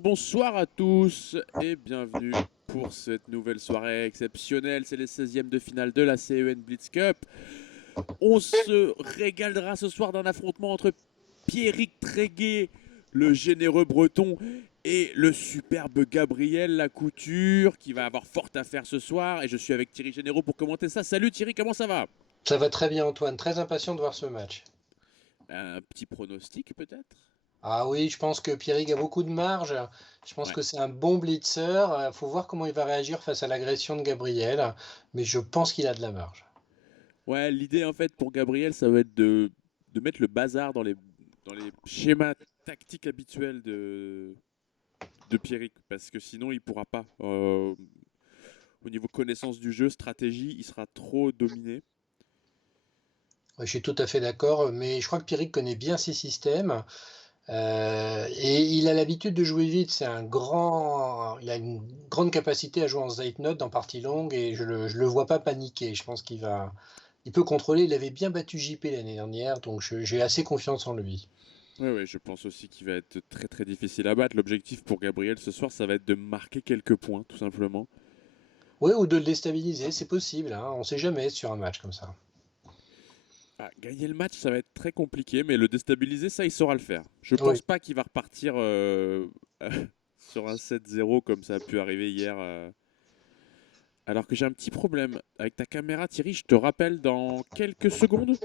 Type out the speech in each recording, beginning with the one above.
Bonsoir à tous et bienvenue pour cette nouvelle soirée exceptionnelle. C'est les 16e de finale de la CEN Blitz Cup. On se régalera ce soir d'un affrontement entre Pierrick Tréguet, le généreux breton, et le superbe Gabriel Lacouture, qui va avoir fort à faire ce soir. Et je suis avec Thierry Généreux pour commenter ça. Salut Thierry, comment ça va? Ça va très bien Antoine, très impatient de voir ce match. Un petit pronostic peut-être? Ah oui, je pense que Pierrick a beaucoup de marge. Je pense Ouais. que c'est un bon blitzer. Il faut voir comment il va réagir face à l'agression de Gabriel. Mais je pense qu'il a de la marge. Ouais, l'idée en fait pour Gabriel, ça va être de mettre le bazar dans les schémas tactiques habituels de Pierrick, parce que sinon il pourra pas. Au niveau connaissance du jeu, stratégie, il sera trop dominé. Ouais, je suis tout à fait d'accord, mais je crois que Pierrick connaît bien ses systèmes. Et il a l'habitude de jouer vite. Il a une grande capacité à jouer en Zeitnot en partie longue et je le vois pas paniquer. Je pense il peut contrôler. Il avait bien battu JP l'année dernière, donc j'ai assez confiance en lui. Ouais, ouais, je pense aussi qu'il va être très très difficile à battre. L'objectif pour Gabriel ce soir, ça va être de marquer quelques points, tout simplement. Oui, ou de le déstabiliser, c'est possible, hein. On sait jamais sur un match comme ça. Ah, gagner le match, ça va être très compliqué, mais le déstabiliser, ça, il saura le faire. Je Oui, pense pas qu'il va repartir sur un 7-0 comme ça a pu arriver hier. Alors que j'ai un petit problème avec ta caméra, Thierry. Je te rappelle dans quelques secondes.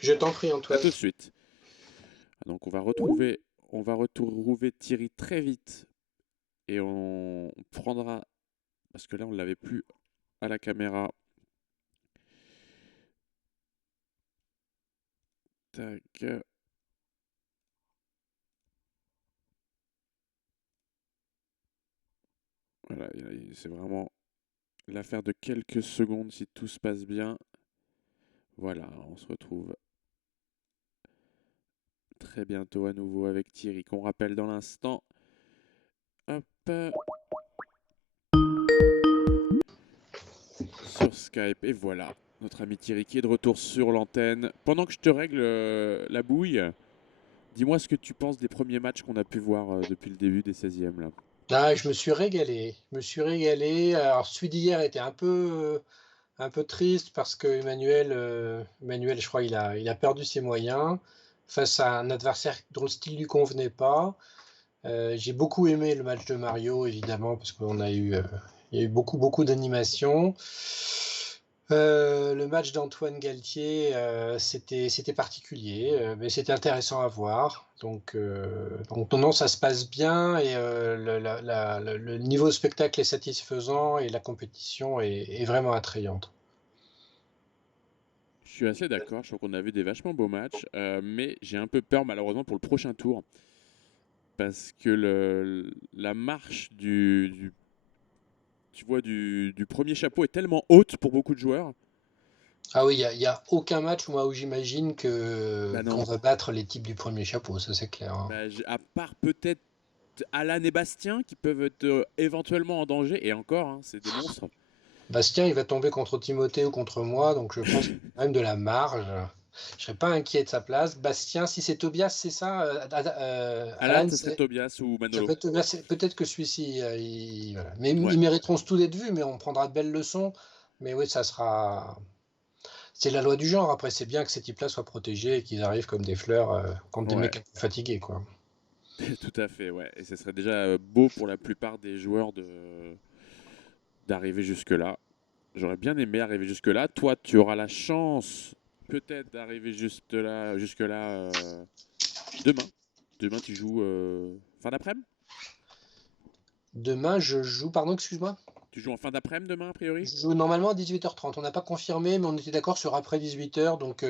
je t'en prie, À Antoine. tout de suite. Donc on va retrouver Thierry très vite et on prendra parce que là on l'avait plus à la caméra. Tac. Voilà, c'est vraiment l'affaire de quelques secondes si tout se passe bien. Voilà, on se retrouve très bientôt à nouveau avec Thierry qu'on rappelle dans l'instant. Hop, sur Skype et voilà. Notre ami Thierry qui est de retour sur l'antenne. Pendant que je te règle la bouille, dis-moi ce que tu penses des premiers matchs qu'on a pu voir depuis le début des 16e là. Ah, je me suis régalé. Je me suis régalé. Alors, celui d'hier était un peu triste parce que Emmanuel, je crois, il a perdu ses moyens face à un adversaire dont le style lui convenait pas. J'ai beaucoup aimé le match de Mario, évidemment, parce il y a eu beaucoup d'animation. Le match d'Antoine Galtier, c'était particulier, mais c'était intéressant à voir. Donc non, ça se passe bien et le niveau spectacle est satisfaisant et la compétition est vraiment attrayante. Je suis assez d'accord, je trouve qu'on a vu des vachement beaux matchs, mais j'ai un peu peur malheureusement pour le prochain tour parce que la marche tu vois, du premier chapeau est tellement haute pour beaucoup de joueurs. Ah oui, il y a aucun match moi où j'imagine Bah qu'on non, va battre les types du premier chapeau, ça c'est clair, hein. bah, à part peut-être Alan et Bastien qui peuvent être éventuellement en danger, et encore, hein, c'est des monstres. Bastien, il va tomber contre Timothée ou contre moi, donc je pense qu'il y a quand même de la marge. Je serais pas inquiet de sa place. Bastien, si c'est Tobias, c'est ça, Alan, Alan, ce serait Tobias ou ça Manolo. peut être Tobias, peut-être que celui-ci, voilà. Mais Ouais, ils mériteront tous d'être vus, mais on prendra de belles leçons. Mais oui, c'est la loi du genre. Après, c'est bien que ces types-là soient protégés et qu'ils arrivent comme des fleurs contre des ouais, mecs un peu fatigués, quoi. tout à fait, ouais. Et ce serait déjà beau pour la plupart des joueurs d'arriver jusque-là. J'aurais bien aimé arriver jusque-là. Toi, tu auras la chance peut-être d'arriver jusque-là demain. Demain, tu joues fin d'après-midi. Demain, je joue, pardon, excuse-moi. Tu joues en fin d'après-midi demain, a priori. Je joue normalement à 18h30. On n'a pas confirmé, mais on était d'accord sur après 18h, donc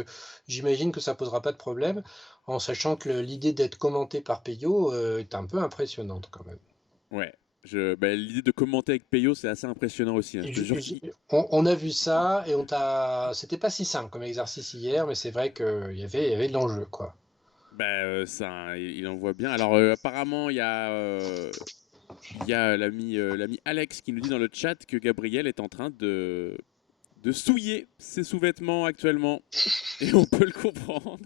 j'imagine que ça posera pas de problème, en sachant que l'idée d'être commenté par Peyo est un peu impressionnante quand même. Ouais. Bah, l'idée de commenter avec Peyo, c'est assez impressionnant aussi, hein. Je Et te jure qu'il. on a vu ça et c'était pas si simple comme exercice hier, mais c'est vrai qu'il y avait de l'enjeu, quoi. Bah, ça, il en voit bien. Alors, apparemment, il y a l'ami Alex qui nous dit dans le chat que Gabriel est en train de de souiller ses sous-vêtements actuellement. Et on peut le comprendre.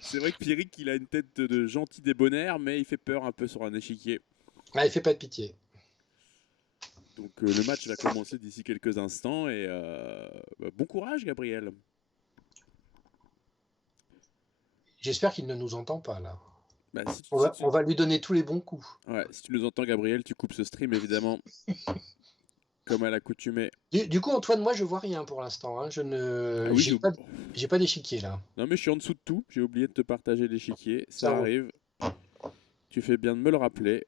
C'est vrai que Pierrick, il a une tête de gentil débonnaire, mais il fait peur un peu sur un échiquier. Ah, il fait pas de pitié. Donc le match va commencer d'ici quelques instants et bon courage Gabriel. J'espère qu'il ne nous entend pas là. Bah, On va lui donner tous les bons coups. ouais, si tu nous entends Gabriel, tu coupes ce stream évidemment, comme à l'accoutumée. Du coup, Antoine, moi je vois rien pour l'instant, hein. Ah oui, J'ai pas d'échiquier là. non mais je suis en dessous de tout, j'ai oublié de te partager l'échiquier, Ça ça roule. arrive. Tu fais bien de me le rappeler.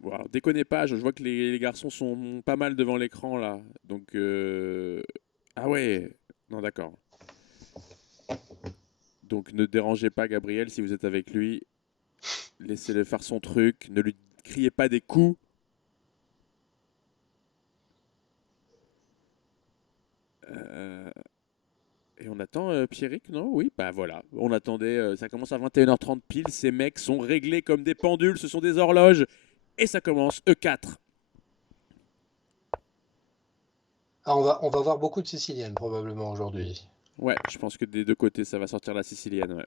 Bon, alors, déconnez pas, je vois que les garçons sont pas mal devant l'écran là. Donc ah ouais, non d'accord. Donc ne dérangez pas Gabriel si vous êtes avec lui. Laissez-le faire son truc. Ne lui criez pas des coups. Euh, et on attend Pierrick, non? Oui, bah voilà. On attendait. Ça commence à 21h30 pile. Ces mecs sont réglés comme des pendules. Ce sont des horloges. Et ça commence. E4. Ah, on va voir beaucoup de Siciliennes probablement aujourd'hui. Ouais, je pense que des deux côtés, ça va sortir la sicilienne. Ouais.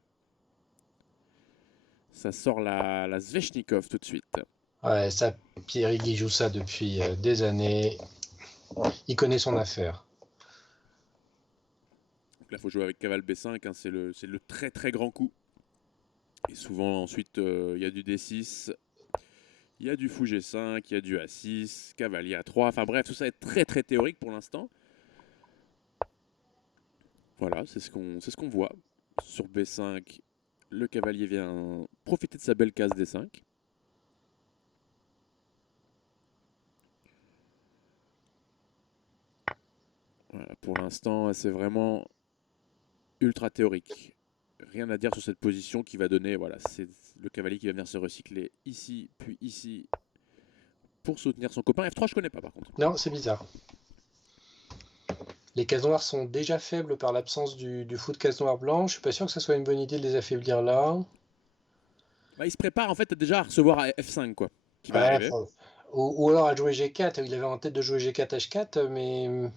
Ça sort la Sveshnikov tout de suite. Ouais, ça, Pierre il joue ça depuis des années. Il connaît son affaire. Donc là, il faut jouer avec cavale B5. Hein, c'est le très très grand coup. Et souvent, ensuite, il y a du D6. Il y a du fou G5, il y a du A6, cavalier A3. Enfin bref, tout ça est très très théorique pour l'instant. Voilà, c'est ce qu'on voit. Sur B5, le cavalier vient profiter de sa belle case D5. Voilà, pour l'instant, c'est vraiment ultra théorique. Rien à dire sur cette position qui va donner, voilà, c'est le cavalier qui va venir se recycler ici, puis ici, pour soutenir son copain. F3, je connais pas par contre. Non, c'est bizarre. Les cases noires sont déjà faibles par l'absence du fou de case noire blanche. Je suis pas sûr que ce soit une bonne idée de les affaiblir là. Bah, il se prépare en fait déjà à recevoir à F5, quoi, qui va Ouais, arriver. ou alors à jouer G4. Il avait en tête de jouer G4 H4, mais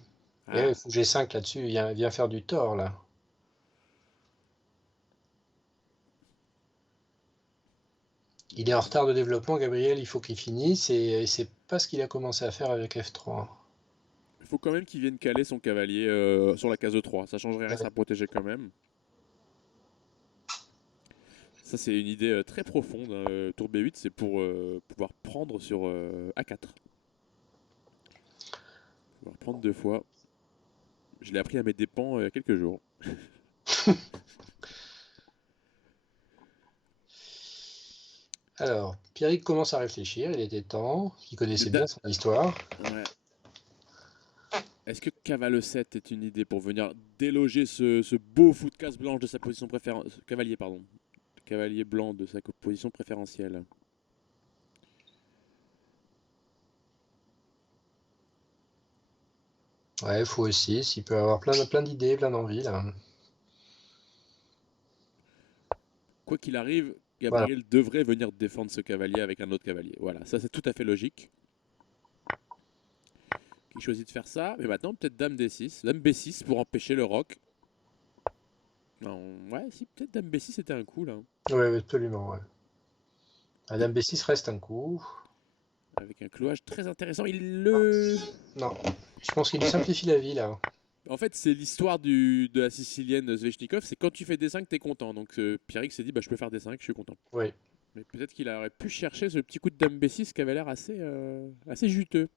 Ah, il faut G5 là-dessus. Il vient faire du tort là. Il est en retard de développement, Gabriel. Il faut qu'il finisse et c'est pas ce qu'il a commencé à faire avec F3. il faut quand même qu'il vienne caler son cavalier sur la case E3. Ça changerait rien, ça protégeait quand même. Ça, c'est une idée très profonde. Hein. Tour B8, c'est pour pouvoir prendre sur A4. Pouvoir prendre deux fois. Je l'ai appris à mes dépens il y a quelques jours. Alors, Pierrick commence à réfléchir. Il était temps. Il connaissait Da- bien son histoire. ouais. Est-ce que cavale 7 est une idée pour venir déloger ce beau fou de case blanche de sa position préférentielle? Cavalier, pardon. Cavalier blanc de sa position préférentielle. Ouais, il faut aussi. S'il peut avoir plein d'idées, plein d'envies là. Quoi qu'il arrive, Voilà. Gabriel devrait venir défendre ce cavalier avec un autre cavalier. Voilà, ça c'est tout à fait logique. Il choisit de faire ça, mais maintenant peut-être Dame D6. Dame B6 pour empêcher le roc. Non, ouais, si, peut-être Dame B6 c'était un coup là. Ouais, absolument. Ouais. Madame B6 reste un coup. Avec un clouage très intéressant. Il le. Non, je pense qu'il lui simplifie la vie là. En fait, c'est l'histoire de la sicilienne Svechnikov. C'est quand tu fais D5, t'es content. Donc Pierrick s'est dit, bah, je peux faire D5, je suis content. Oui. Mais peut-être qu'il aurait pu chercher ce petit coup de Dame B6 qui avait l'air assez juteux.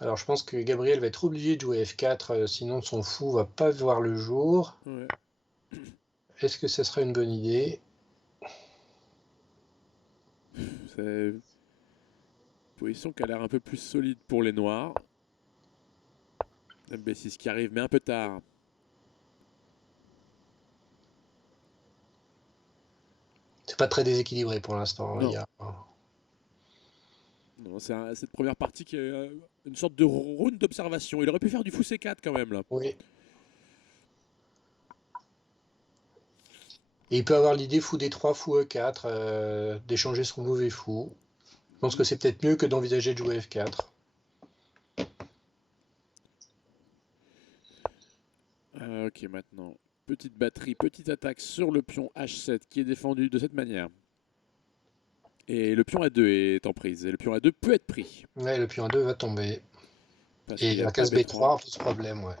Alors je pense que Gabriel va être obligé de jouer F4, sinon son fou va pas voir le jour. Ouais. Est-ce que ça serait une bonne idée? C'est une position qui a l'air un peu plus solide pour les noirs. Dame B6 qui arrive, mais un peu tard. C'est pas très déséquilibré pour l'instant. Non, non c'est cette première partie qui est une sorte de round d'observation. Il aurait pu faire du fou C4 quand même là. Oui. Et il peut avoir l'idée fou D3, fou E4, d'échanger son mauvais fou. pense que c'est peut-être mieux que d'envisager de jouer F4. Ok, maintenant, petite batterie, petite attaque sur le pion H7 qui est défendu de cette manière. Et le pion A2 est en prise. Et le pion A2 peut être pris. Ouais, le pion A2 va tomber. Parce Et qu'il y a la pas case B3 pose problème, ouais.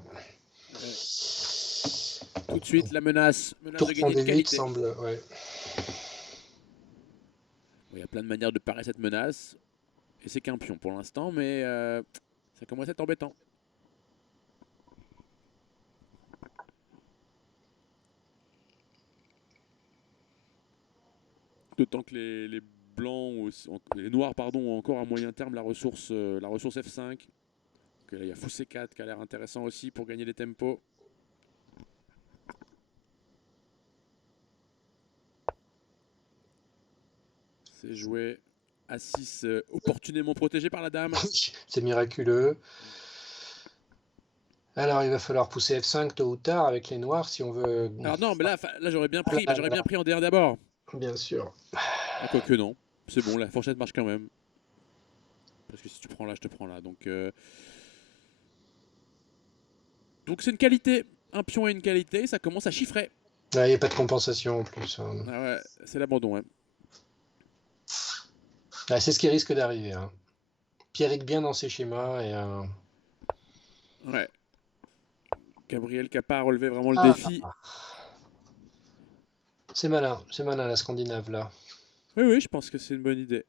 Tout de suite, la menace de Tour gagner de D8 qualité. semble... Ouais. Il y a plein de manières de parer cette menace. Et c'est qu'un pion pour l'instant, mais ça commence à être embêtant. D'autant que les blancs, les noirs, pardon, ont encore à moyen terme la ressource F5. Donc là, il y a fou C4 qui a l'air intéressant aussi pour gagner des tempos. C'est joué à 6, opportunément protégé par la dame. C'est miraculeux. Alors, il va falloir pousser F5 tôt ou tard avec les noirs si on veut... Alors non, mais là j'aurais bien pris, j'aurais bien pris en D1 d'abord. Bien sûr. Ah, quoique non, c'est bon, la fourchette marche quand même. Parce que si tu prends là, je te prends là. Donc c'est une qualité. Un pion est une qualité, ça commence à chiffrer. Il n'y a pas de compensation en plus. Ah ouais, c'est l'abandon. Ouais. C'est ce qui risque d'arriver. Hein. Pierrick bien dans ses schémas. Ouais. Gabriel qui n'a pas relevé vraiment le défi. C'est malin la Scandinave là. Oui, je pense que c'est une bonne idée.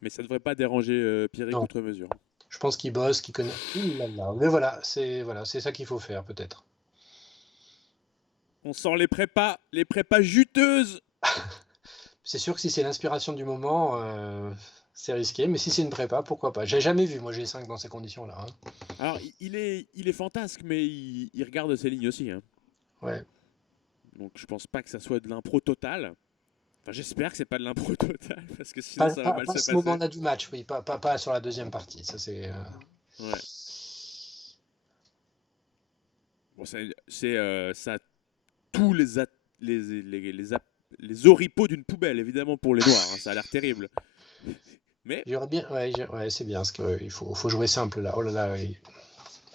Mais ça ne devrait pas déranger Pierrick outre mesure. Je pense qu'il bosse, qu'il connaît. Mais voilà, c'est ça qu'il faut faire peut-être. On sent les prépas juteuses. C'est sûr que si c'est l'inspiration du moment, c'est risqué, mais si c'est une prépa, pourquoi pas. J'ai jamais vu moi G5 dans ces conditions-là. Hein. Alors il est fantasque, mais il regarde ses lignes aussi. Hein. Ouais. Donc je pense pas que ça soit de l'impro total. Enfin, j'espère que c'est pas de l'impro total, parce que sinon ça va mal se passer. Ce moment-là du match, oui, pas sur la deuxième partie. Ça c'est. Ouais. Bon, ça a tous les oripeaux d'une poubelle, évidemment, pour les noirs. Hein, ça a l'air terrible. Mais j'aurais bien, ouais, c'est bien, parce qu'il faut jouer simple là. Oh là là, il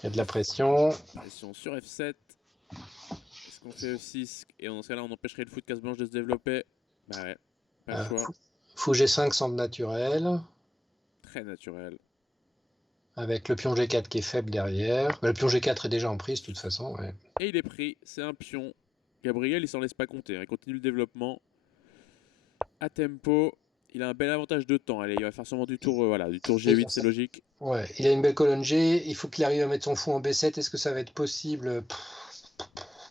y a de la pression. Pression sur F7. Est-ce qu'on fait E6 et dans ce cas-là, on empêcherait le fou de casse blanche de se développer? Bah ouais, pas le choix. Fou G5 semble naturel. Très naturel. Avec le pion G4 qui est faible derrière. Le pion G4 est déjà en prise de toute façon. Ouais. Et il est pris, c'est un pion. Gabriel, il s'en laisse pas compter. Hein. Il continue le développement à tempo. Il a un bel avantage de temps. Allez, il va faire sûrement du tour G8, c'est logique. Ouais, il a une belle colonne G. Il faut qu'il arrive à mettre son fou en B7. Est-ce que ça va être possible?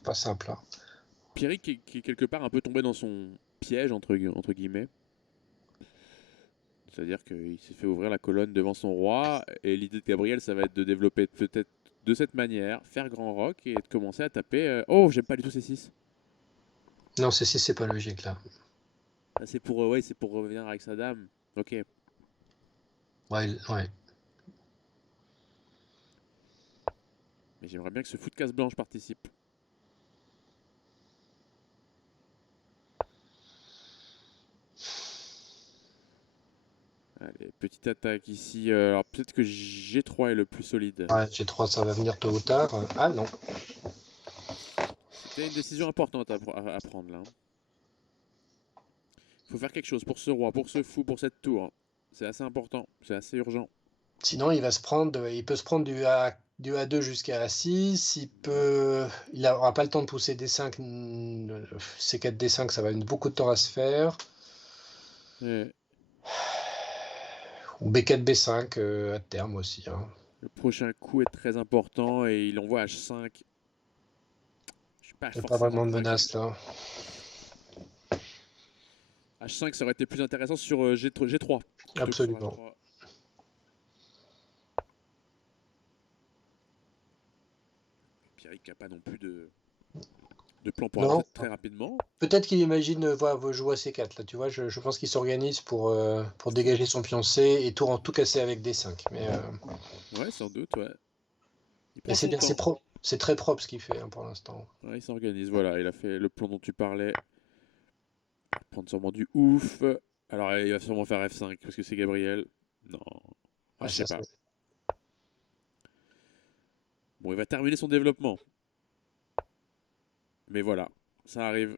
Pas simple. Hein. Pierrick qui est quelque part un peu tombé dans son piège, entre guillemets. C'est-à-dire qu'il s'est fait ouvrir la colonne devant son roi. Et l'idée de Gabriel, ça va être de développer peut-être de cette manière, faire grand rock et de commencer à taper. Oh, j'aime pas du tout C6. Non, C6, c'est pas logique là. Ah, c'est pour revenir avec sa dame. Ok. Ouais. Mais j'aimerais bien que ce fou de casse blanche participe. Allez, petite attaque ici. Alors peut-être que G3 est le plus solide. Ouais, G3, ça va venir tôt ou tard. Ah non. C'était une décision importante à prendre là. Il faut faire quelque chose pour ce roi, pour ce fou, pour cette tour. C'est assez important, c'est assez urgent. Sinon, il peut se prendre du A2 jusqu'à A6. Il n'aura pas le temps de pousser D5. C4 D5, ça va mettre beaucoup de temps à se faire. Ouais. Ou B4 B5 à terme aussi. Hein. Le prochain coup est très important et il envoie H5. Je suis pas Il n'y a pas vraiment de menace là. H5, ça aurait été plus intéressant sur G3. Absolument. Pierrick n'a pas non plus de plan pour avancer très rapidement. Peut-être qu'il imagine jouer à C4 là, tu vois. Je pense qu'il s'organise pour dégager son pion C et tout casser avec D5. Mais ouais, sans doute, ouais. Mais c'est bien, C'est très propre ce qu'il fait hein, pour l'instant. Ouais, il s'organise, voilà, il a fait le plan dont tu parlais. Il va prendre sûrement du ouf. Alors il va sûrement faire F5 parce que c'est Gabriel. Non, ah, Ouais, je sais ça, pas. Bon, il va terminer son développement. Mais voilà, ça arrive.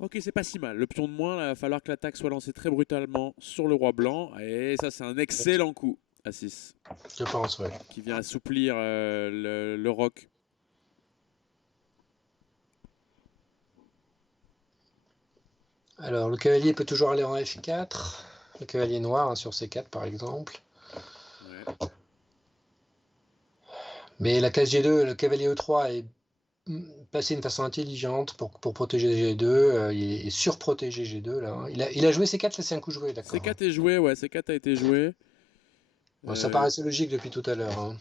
Ok, c'est pas si mal. Le pion de moins, là, il va falloir que l'attaque soit lancée très brutalement sur le roi blanc. Et ça, c'est un excellent coup à 6 je pense, ouais. qui vient assouplir le roc. Alors, le cavalier peut toujours aller en F4. Le cavalier noir hein, sur C4 par exemple. Ouais. Mais la case G2, le cavalier E3 est passé d'une façon intelligente pour protéger G2. Il est surprotégé G2 là. Hein. Il a joué C4, là c'est un coup joué, d'accord. Hein. C4 est joué, ouais, C4 a été joué. Bon, ça Euh, paraissait logique depuis tout à l'heure. Hein.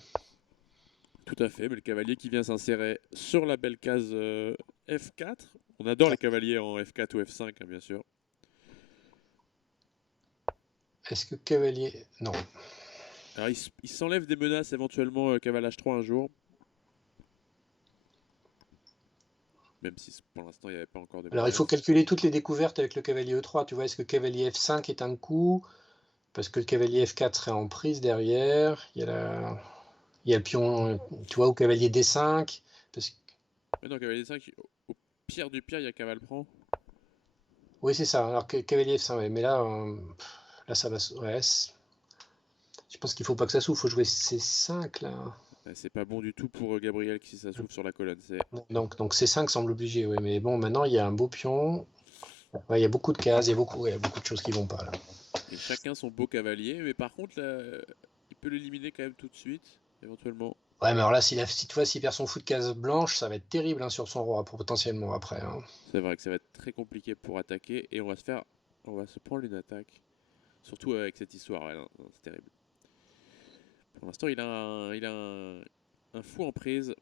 Tout à fait, mais le cavalier qui vient s'insérer sur la belle case F4. On adore les cavaliers en F4 ou F5, hein, bien sûr. Est-ce que cavalier... Non. Alors, il s'enlève des menaces éventuellement cavalier H3 un jour. Même si pour l'instant, il n'y avait pas encore de Alors il faut menaces. calculer toutes les découvertes avec le cavalier E3. Tu vois, est-ce que cavalier F5 est un coup? Parce que le cavalier F4 serait en prise derrière. Il y a le pion, tu vois, au cavalier D5. Parce... Mais non, cavalier 5, au pire du pire, il y a cavale prend. Oui, c'est ça. Alors cavalier F5, ouais. Mais là, là ça va... Ouais, je pense qu'il faut pas que ça s'ouvre. Il faut jouer C5, là. C'est pas bon du tout pour Gabriel si ça s'ouvre sur la colonne. Donc C5 semble obligé, oui. Mais bon, maintenant, il y a un beau pion. Ouais, il y a beaucoup de cases, il y a beaucoup de choses qui vont pas, là. Et chacun son beau cavalier. Mais par contre, là, il peut l'éliminer quand même tout de suite, éventuellement. Ouais, mais alors là, si tu vois, s'il perd son fou de case blanche, ça va être terrible hein, sur son roi, potentiellement, après. Hein. C'est vrai que ça va être très compliqué pour attaquer. Et on va se prendre une attaque. Surtout avec cette histoire, ouais, non, c'est terrible. Pour l'instant, il a un fou en prise.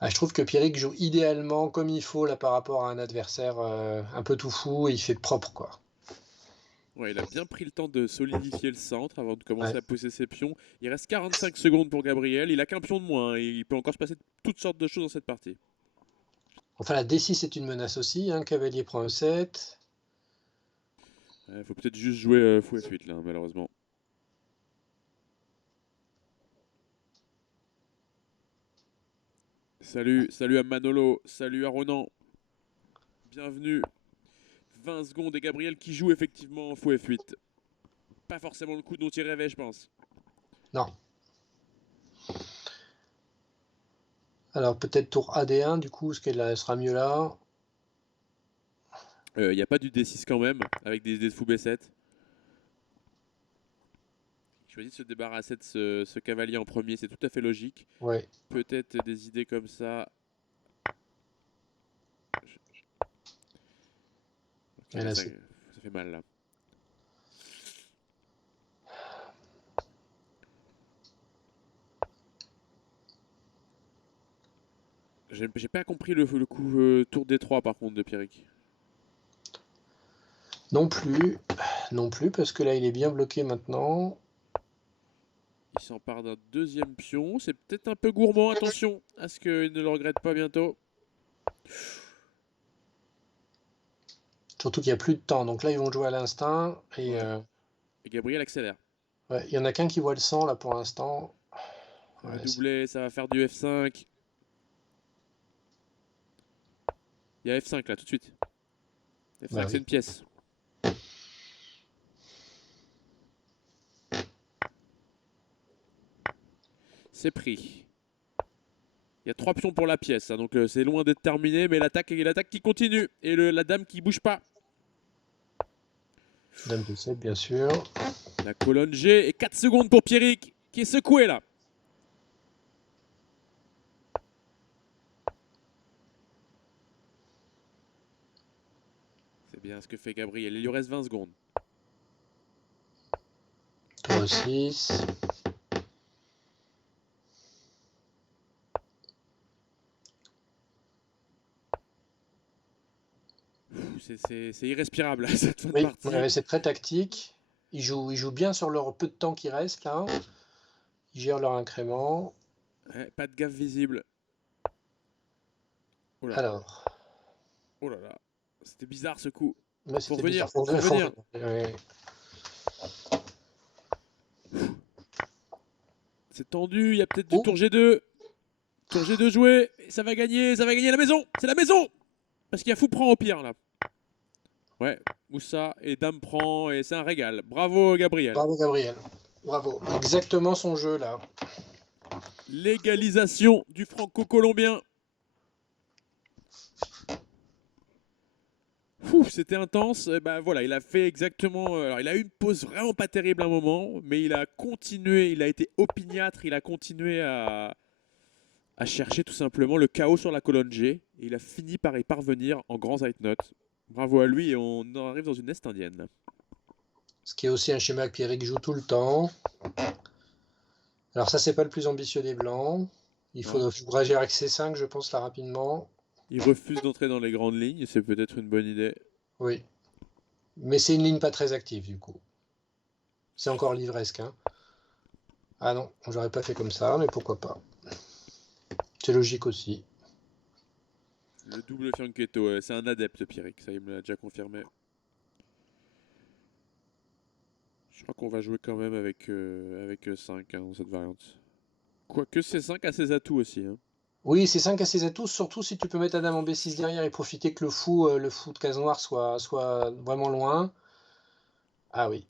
Ah, je trouve que Pierrick joue idéalement comme il faut là par rapport à un adversaire un peu tout fou et il fait propre quoi. Ouais, il a bien pris le temps de solidifier le centre avant de commencer Ouais. à pousser ses pions. Il reste 45 secondes pour Gabriel. Il a qu'un pion de moins. Hein, et il peut encore se passer toutes sortes de choses dans cette partie. Enfin la D6 est une menace aussi, hein, cavalier prend E7. Il faut peut-être juste jouer fou F8 là, malheureusement. Salut à Manolo, salut à Ronan. Bienvenue. 20 secondes et Gabriel qui joue effectivement fou F8. Pas forcément le coup dont il rêvait, je pense. Non. Alors peut-être tour AD1 du coup, ce qu'elle sera mieux là. Il n'y a pas du D6 quand même, avec des idées de fou B7. Il choisit de se débarrasser de ce cavalier en premier, c'est tout à fait logique. Ouais. Peut-être des idées comme ça. Ok, Et là, là, ça fait mal là. J'ai pas compris le coup tour D3 par contre de Pierrick. non plus, non plus parce que là il est bien bloqué maintenant. Il s'empare d'un deuxième pion. C'est peut-être un peu gourmand, attention à ce qu'il ne le regrette pas bientôt. Surtout qu'il n'y a plus de temps. Donc là ils vont jouer à l'instinct et Ouais. Et Gabriel accélère. ouais, il y en a qu'un qui voit le sang là pour l'instant. Ça va Ouais, doubler, ça va faire du F5. Il y a F5 là, tout de suite. bah F5, c'est oui. une pièce. C'est pris. Il y a 3 pions pour la pièce, hein, donc c'est loin d'être terminé, mais l'attaque qui continue. Et la dame qui bouge pas. Dame de 7 bien sûr. La colonne G et 4 secondes pour Pierrick, qui est secoué là. C'est bien ce que fait Gabriel. Il lui reste 20 secondes. Tour 6. C'est irrespirable cette fin de Oui, partie. ouais, c'est très tactique. Ils jouent bien sur leur peu de temps qui reste là. Ils gèrent leur incrément. Ouais, pas de gaffe visible. Oh là, Alors, oh là là. C'était bizarre ce coup. mais Faut c'était revenir, bizarre. Faut, faut faut revenir. revenir. Ouais. C'est tendu, il y a peut-être du Oh, tour G2. Tour G2 joué, et ça va gagner la maison. C'est la maison. Parce qu'il y a fou prend au pire là. Ouais, Moussa et Dame prend et c'est un régal. Bravo Gabriel. bravo Gabriel. Bravo. Exactement son jeu là. Légalisation du franco-colombien. C'était intense. Et ben voilà, il a fait exactement. Alors, il a eu une pause vraiment pas terrible à un moment, mais il a continué. Il a été opiniâtre. Il a continué à chercher tout simplement le chaos sur la colonne G. Et il a fini par y parvenir en grand side note. Bravo à lui et on arrive dans une Est indienne. Ce qui est aussi un schéma que Pierrick joue tout le temps. Alors ça, c'est pas le plus ambitieux des blancs. Il Hein. faudrait gérer avec C5, je pense, là rapidement. Il refuse d'entrer dans les grandes lignes. C'est peut-être une bonne idée. Oui. Mais c'est une ligne pas très active du coup. C'est encore livresque. Hein. Ah non, j'aurais pas fait comme ça, mais pourquoi pas. C'est logique aussi. Le double fianchetto, c'est un adepte Pierrick, ça il me l'a déjà confirmé. Je crois qu'on va jouer quand même avec 5 dans cette variante. Quoique C5 a ses atouts aussi. Hein. Oui, C5 a ses atouts, surtout si tu peux mettre la dame en B6 derrière et profiter que le fou de case noire soit vraiment loin. Ah oui.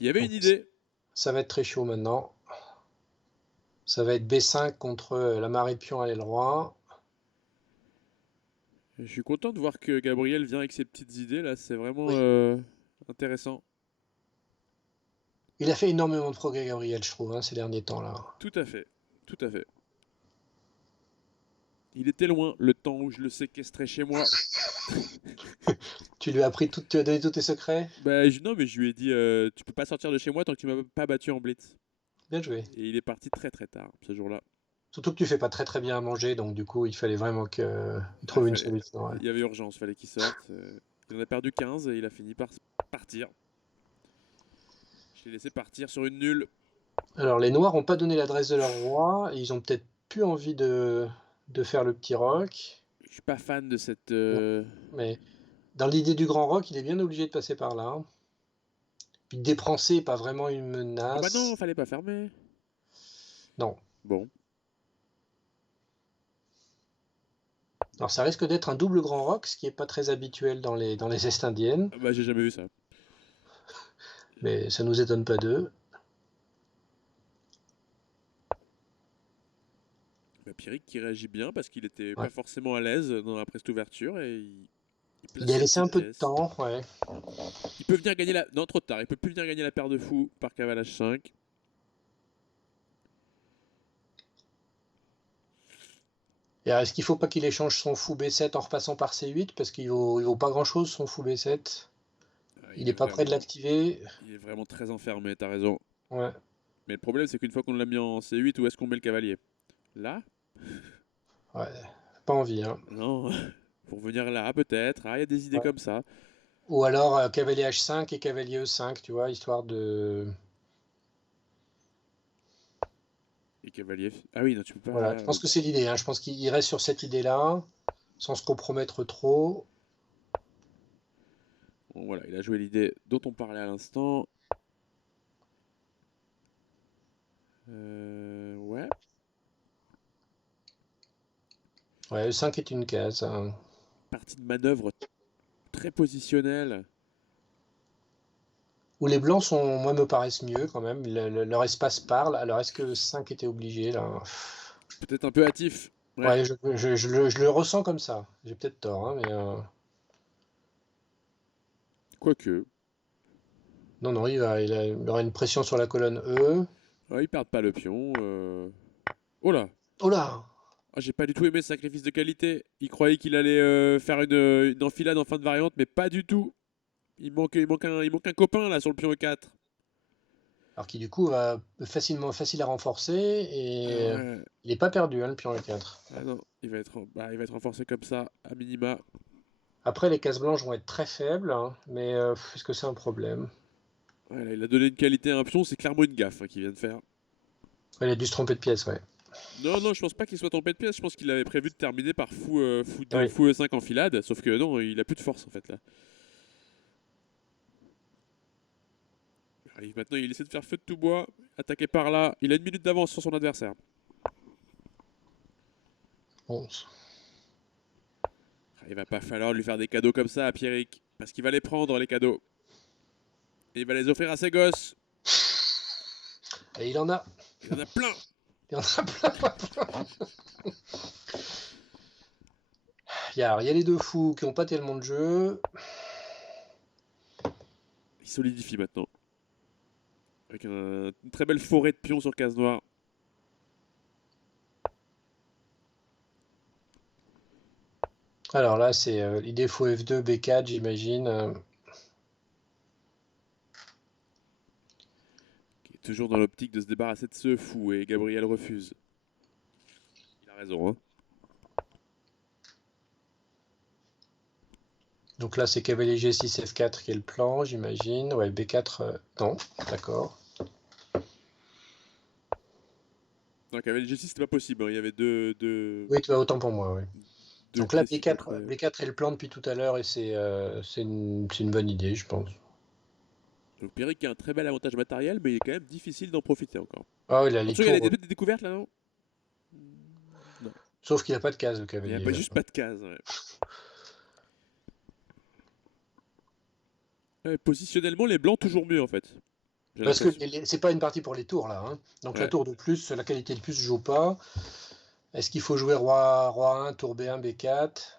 Il y avait Donc, une idée. ça va être très chaud maintenant. Ça va être B5 contre la marée de pion à l'aile roi. Je suis content de voir que Gabriel vient avec ses petites idées là, c'est vraiment Oui. intéressant. Il a fait énormément de progrès, Gabriel, je trouve, hein, ces derniers temps-là. Tout à fait, tout à fait. Il était loin le temps où je le séquestrais chez moi. Tu lui as appris tu as donné tous tes secrets? Bah, non, mais je lui ai dit tu peux pas sortir de chez moi tant que tu m'as pas battu en blitz. Bien joué. Et il est parti très très tard ce jour-là. Surtout que tu fais pas très très bien à manger, donc du coup, il fallait vraiment qu'il Ah, trouve une solution. Ouais. il y avait urgence, fallait qu'il sorte. Il en a perdu 15 et il a fini par partir. Je l'ai laissé partir sur une nulle. Alors, les Noirs n'ont pas donné l'adresse de leur roi, et ils ont peut-être plus envie de faire le petit roc. Je suis pas fan de cette. Non. Mais dans l'idée du grand roc, il est bien obligé de passer par là. Puis Déprancer n'est pas vraiment une Oh bah non, menace. fallait pas fermer. Non. Bon, Alors, ça risque d'être un double grand roc, ce qui n'est pas très habituel dans les Est indiennes, ah bah j'ai jamais vu ça. mais ça nous étonne pas d'eux. Bah, Pierrick qui réagit bien parce qu'il était Ouais. pas forcément à l'aise dans la presse d'ouverture et il Il place a sa laissé un petite peu de pièce. temps, ouais. Il peut venir gagner la. Non, trop tard. Il peut plus venir gagner la paire de fous par cavalage 5. Et est-ce qu'il faut pas qu'il échange son fou B7 en repassant par C8 parce il vaut pas grand-chose son fou B7. Ah, Il est pas prêt de l'activer. il est vraiment très enfermé, t'as raison. Ouais. Mais le problème, c'est qu'une fois qu'on l'a mis en C8, où est-ce qu'on met le cavalier? Là? Ouais. Pas envie, hein. Non. Pour venir là, peut-être. Ah, il y a des idées Ouais. comme ça. Ou alors cavalier H5 et cavalier E5, tu vois, histoire de. Et cavalier. Ah oui, non, tu peux Voilà, pas. je pense que c'est l'idée, hein. Je pense qu'il reste sur cette idée-là, sans se compromettre trop. Bon, voilà, il a joué l'idée dont on parlait à l'instant. Ouais. Ouais, E5 est une case. Hein. Partie de manœuvre très positionnelle. Où les blancs sont, moi, me paraissent mieux quand même. Leur espace parle. Alors, est-ce que E5 était obligé là? Peut-être un peu hâtif. Ouais. Ouais, je le ressens comme ça. J'ai peut-être tort, hein, mais Quoique. non, non, il aura une pression sur la colonne E. Ouais, ils perdent pas le pion. Oh là! Oh là! Ah, j'ai pas du tout aimé ce sacrifice de qualité. Il croyait qu'il allait faire une enfilade en fin de variante, mais pas du tout. Il manque un copain là sur le pion E4. Alors qui du coup va facile à renforcer Ah et ouais. il n'est pas perdu, hein, le pion E4. Ah non, il va être renforcé comme ça, à minima. Après, les cases blanches vont être très faibles, hein, mais est-ce que c'est un problème? Voilà, il a donné une qualité à un pion, c'est clairement une gaffe qu'il vient de faire. Ouais, il a dû se tromper de pièce, ouais. Non, non, je pense pas qu'il soit trompé de pièce. Je pense qu'il avait prévu de terminer par Oui. fou E5 en filade. Sauf que non, il a plus de force en fait là. Maintenant, il essaie de faire feu de tout bois. Attaquer par là. Il a une minute d'avance sur son adversaire. Bon. Il va pas falloir lui faire des cadeaux comme ça à Pierrick. Parce qu'il va les prendre, les cadeaux. Et il va les offrir à ses gosses. Et il en a. Il en a plein. Il y en a plein. Il y a les deux fous qui n'ont pas tellement de jeu. Il solidifie maintenant. Avec une très belle forêt de pions sur case noire. Alors là, c'est l'idée fou F2, B4, j'imagine. Qui est toujours dans l'optique de se débarrasser de ce fou. Et Gabriel refuse. Il a raison, hein. Donc là, c'est cavalier G6, F4 qui est le plan, j'imagine. Ouais, B4, non, d'accord. Donc avec le G6, c'était pas possible. Il y avait deux. Oui, tu vas autant pour moi, oui. Donc là, pièces qui B4, B4 est le plan depuis tout à l'heure et c'est une bonne idée, je pense. Donc Pierrick a un très bel avantage matériel, mais il est quand même difficile d'en profiter encore. Ah oui, là, les Attention, il y a tours. des découvertes là, non? Non. Sauf qu'il n'a pas de case, le Il n'y a cavalier. pas, juste pas de case. Ouais. Positionnellement, les blancs toujours mieux en fait. Parce que c'est pas une partie pour les tours, là. Hein. Donc Ouais. la tour de plus, la qualité de plus ne joue pas. Est-ce qu'il faut jouer roi 1, tour B1, B4?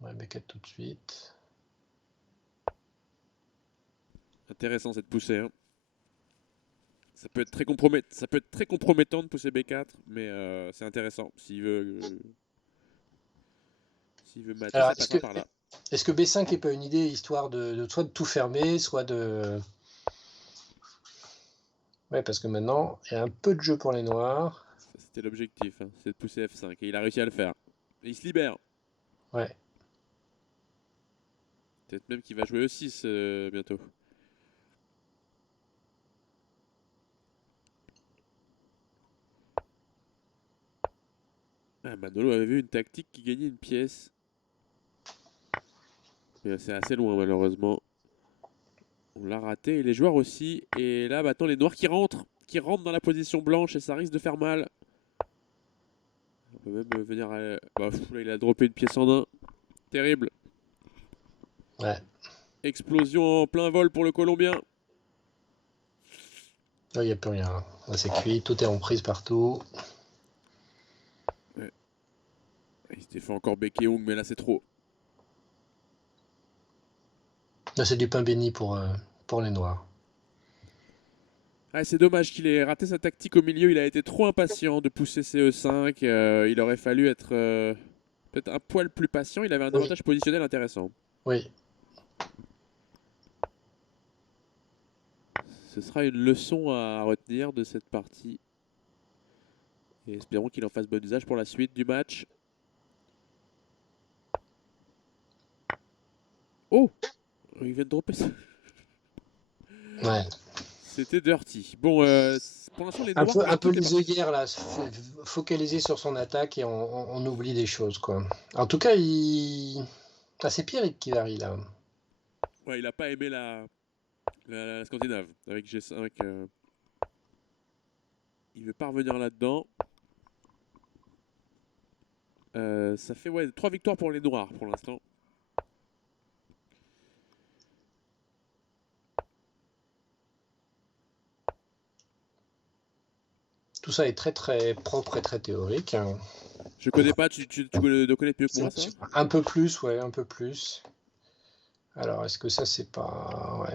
Ouais, B4 tout de suite. Intéressant cette poussée. Hein. Ça peut être très compromettant de pousser B4, mais c'est intéressant. S'il veut mater, Alors, ça passera par là. est-ce que B5 n'est pas une idée, histoire soit de tout fermer, soit de... Ouais, parce que maintenant, il y a un peu de jeu pour les noirs. C'était l'objectif, hein, c'est de pousser F5, et il a réussi à le faire. Et il se libère. Ouais. Peut-être même qu'il va jouer E6 bientôt. Ah, Manolo avait vu une tactique qui gagnait une pièce. Mais c'est assez loin malheureusement. On l'a raté et les joueurs aussi. Et là maintenant les noirs qui rentrent dans la position blanche et ça risque de faire mal. On peut même venir à... Bah, là, il a droppé une pièce en un. Terrible. Ouais. Explosion en plein vol pour le Colombien. Là, il n'y a plus rien. Là, c'est cuit, tout est en prise partout. Ouais. Il s'était fait encore Bekeong, mais là c'est trop. Là, c'est du pain béni pour les noirs. Ah, c'est dommage qu'il ait raté sa tactique au milieu. Il a été trop impatient de pousser ses E5. Il aurait fallu être peut-être un poil plus patient. Il avait un avantage positionnel intéressant. Oui. Ce sera une leçon à retenir de cette partie. Et espérons qu'il en fasse bon usage pour la suite du match. Oh! Il vient de dropper ça. Ouais. C'était dirty. Bon, pour l'instant, les Un noirs... peu les œillères, là, focaliser sur son attaque et on oublie des choses, quoi. En tout cas, c'est Pierrick qui varie, là. Ouais, il a pas aimé la Scandinave avec G5. Il veut pas revenir là-dedans. Ça fait 3 victoires pour les noirs pour l'instant. Tout ça est très très propre et très théorique. Je connais pas, tu dois connaître mieux que moi ça? Un peu plus, ouais, un peu plus. Alors, est-ce que ça, c'est pas... Ouais.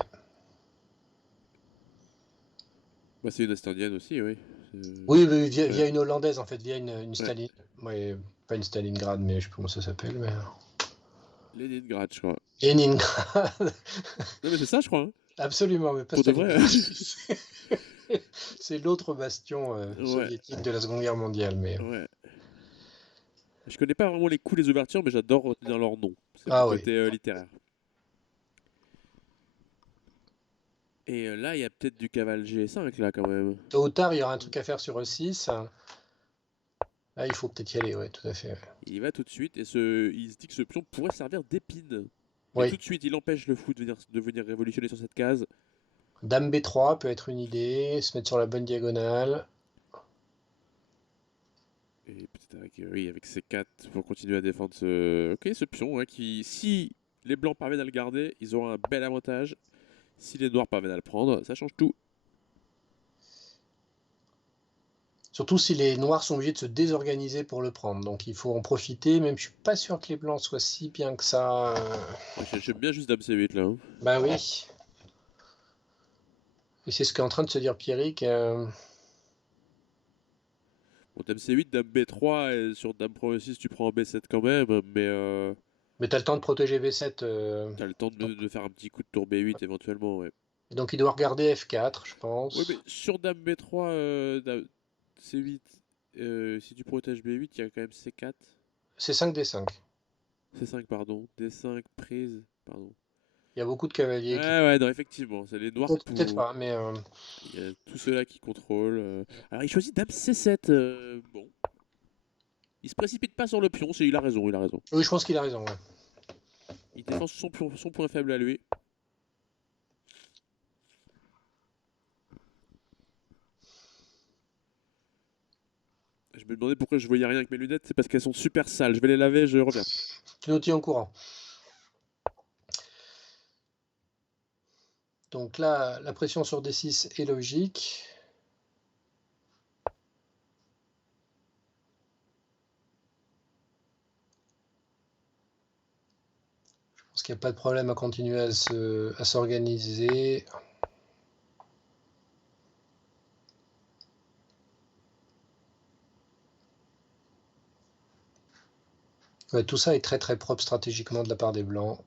Bah, c'est une Estondienne aussi, oui. Oui, via une Hollandaise, en fait, via une Staline. Ouais, pas une Stalingrad, mais je sais pas comment ça s'appelle. Mais... Leningrad, je crois. Leningrad. Non, mais c'est ça, je crois. Hein. Absolument, mais pas Pour de vrai. C'est l'autre bastion soviétique de la Seconde Guerre mondiale. Mais... Ouais. Je connais pas vraiment les coups des ouvertures, mais j'adore retenir leur nom. C'est mon Ah oui. côté littéraire. Et là, il y a peut-être du cavale G5 là quand même. Tôt ou tard, il y aura un truc à faire sur E6. Là, il faut peut-être y aller, ouais, tout à fait. Il y va tout de suite et il se dit que ce pion pourrait servir d'épine. Et tout Oui. de suite, il empêche le fou de venir révolutionner sur cette case. Dame B3 peut être une idée, se mettre sur la bonne diagonale. Et peut-être avec, oui, avec C4 pour continuer à défendre ce pion hein, qui, si les blancs parviennent à le garder, ils auront un bel avantage. Si les noirs parviennent à le prendre, ça change tout. Surtout si les noirs sont obligés de se désorganiser pour le prendre. Donc il faut en profiter, même je suis pas sûr que les blancs soient si bien que ça. J'aime bien juste Dame C8 là. Hein. Bah oui. Et c'est ce qu'est en train de se dire Pierrick. Bon, Dame C8, Dame B3, et sur Dame Pro 6, tu prends un B7 quand même, mais Mais t'as le temps de protéger V7. t'as le temps Donc, de faire un petit coup de tour B8 éventuellement. Ouais. donc il doit regarder F4, je Ouais, mais pense. sur Dame B3, C8, si tu protèges B8, il y a quand même C4. C'est 5 D5. C5, pardon. D5, prise, pardon. Il y a beaucoup de Ouais, cavaliers qui. ouais, non, effectivement, c'est les noirs Peut-être pour. pas, mais Il y a tous ceux-là qui contrôlent. Alors, il choisit Dame C7. Bon. Il se précipite pas sur le pion, il a raison, il a raison. oui, je pense qu'il a raison. Ouais. Il défend son point faible à lui. Je me demandais pourquoi je voyais rien avec mes lunettes, c'est parce qu'elles sont super sales. Je vais les laver, je reviens. Tu nous tiens au courant. Donc là, la pression sur D6 est logique. Je pense qu'il n'y a pas de problème à continuer à s'organiser. Ouais, tout ça est très très propre stratégiquement de la part des blancs.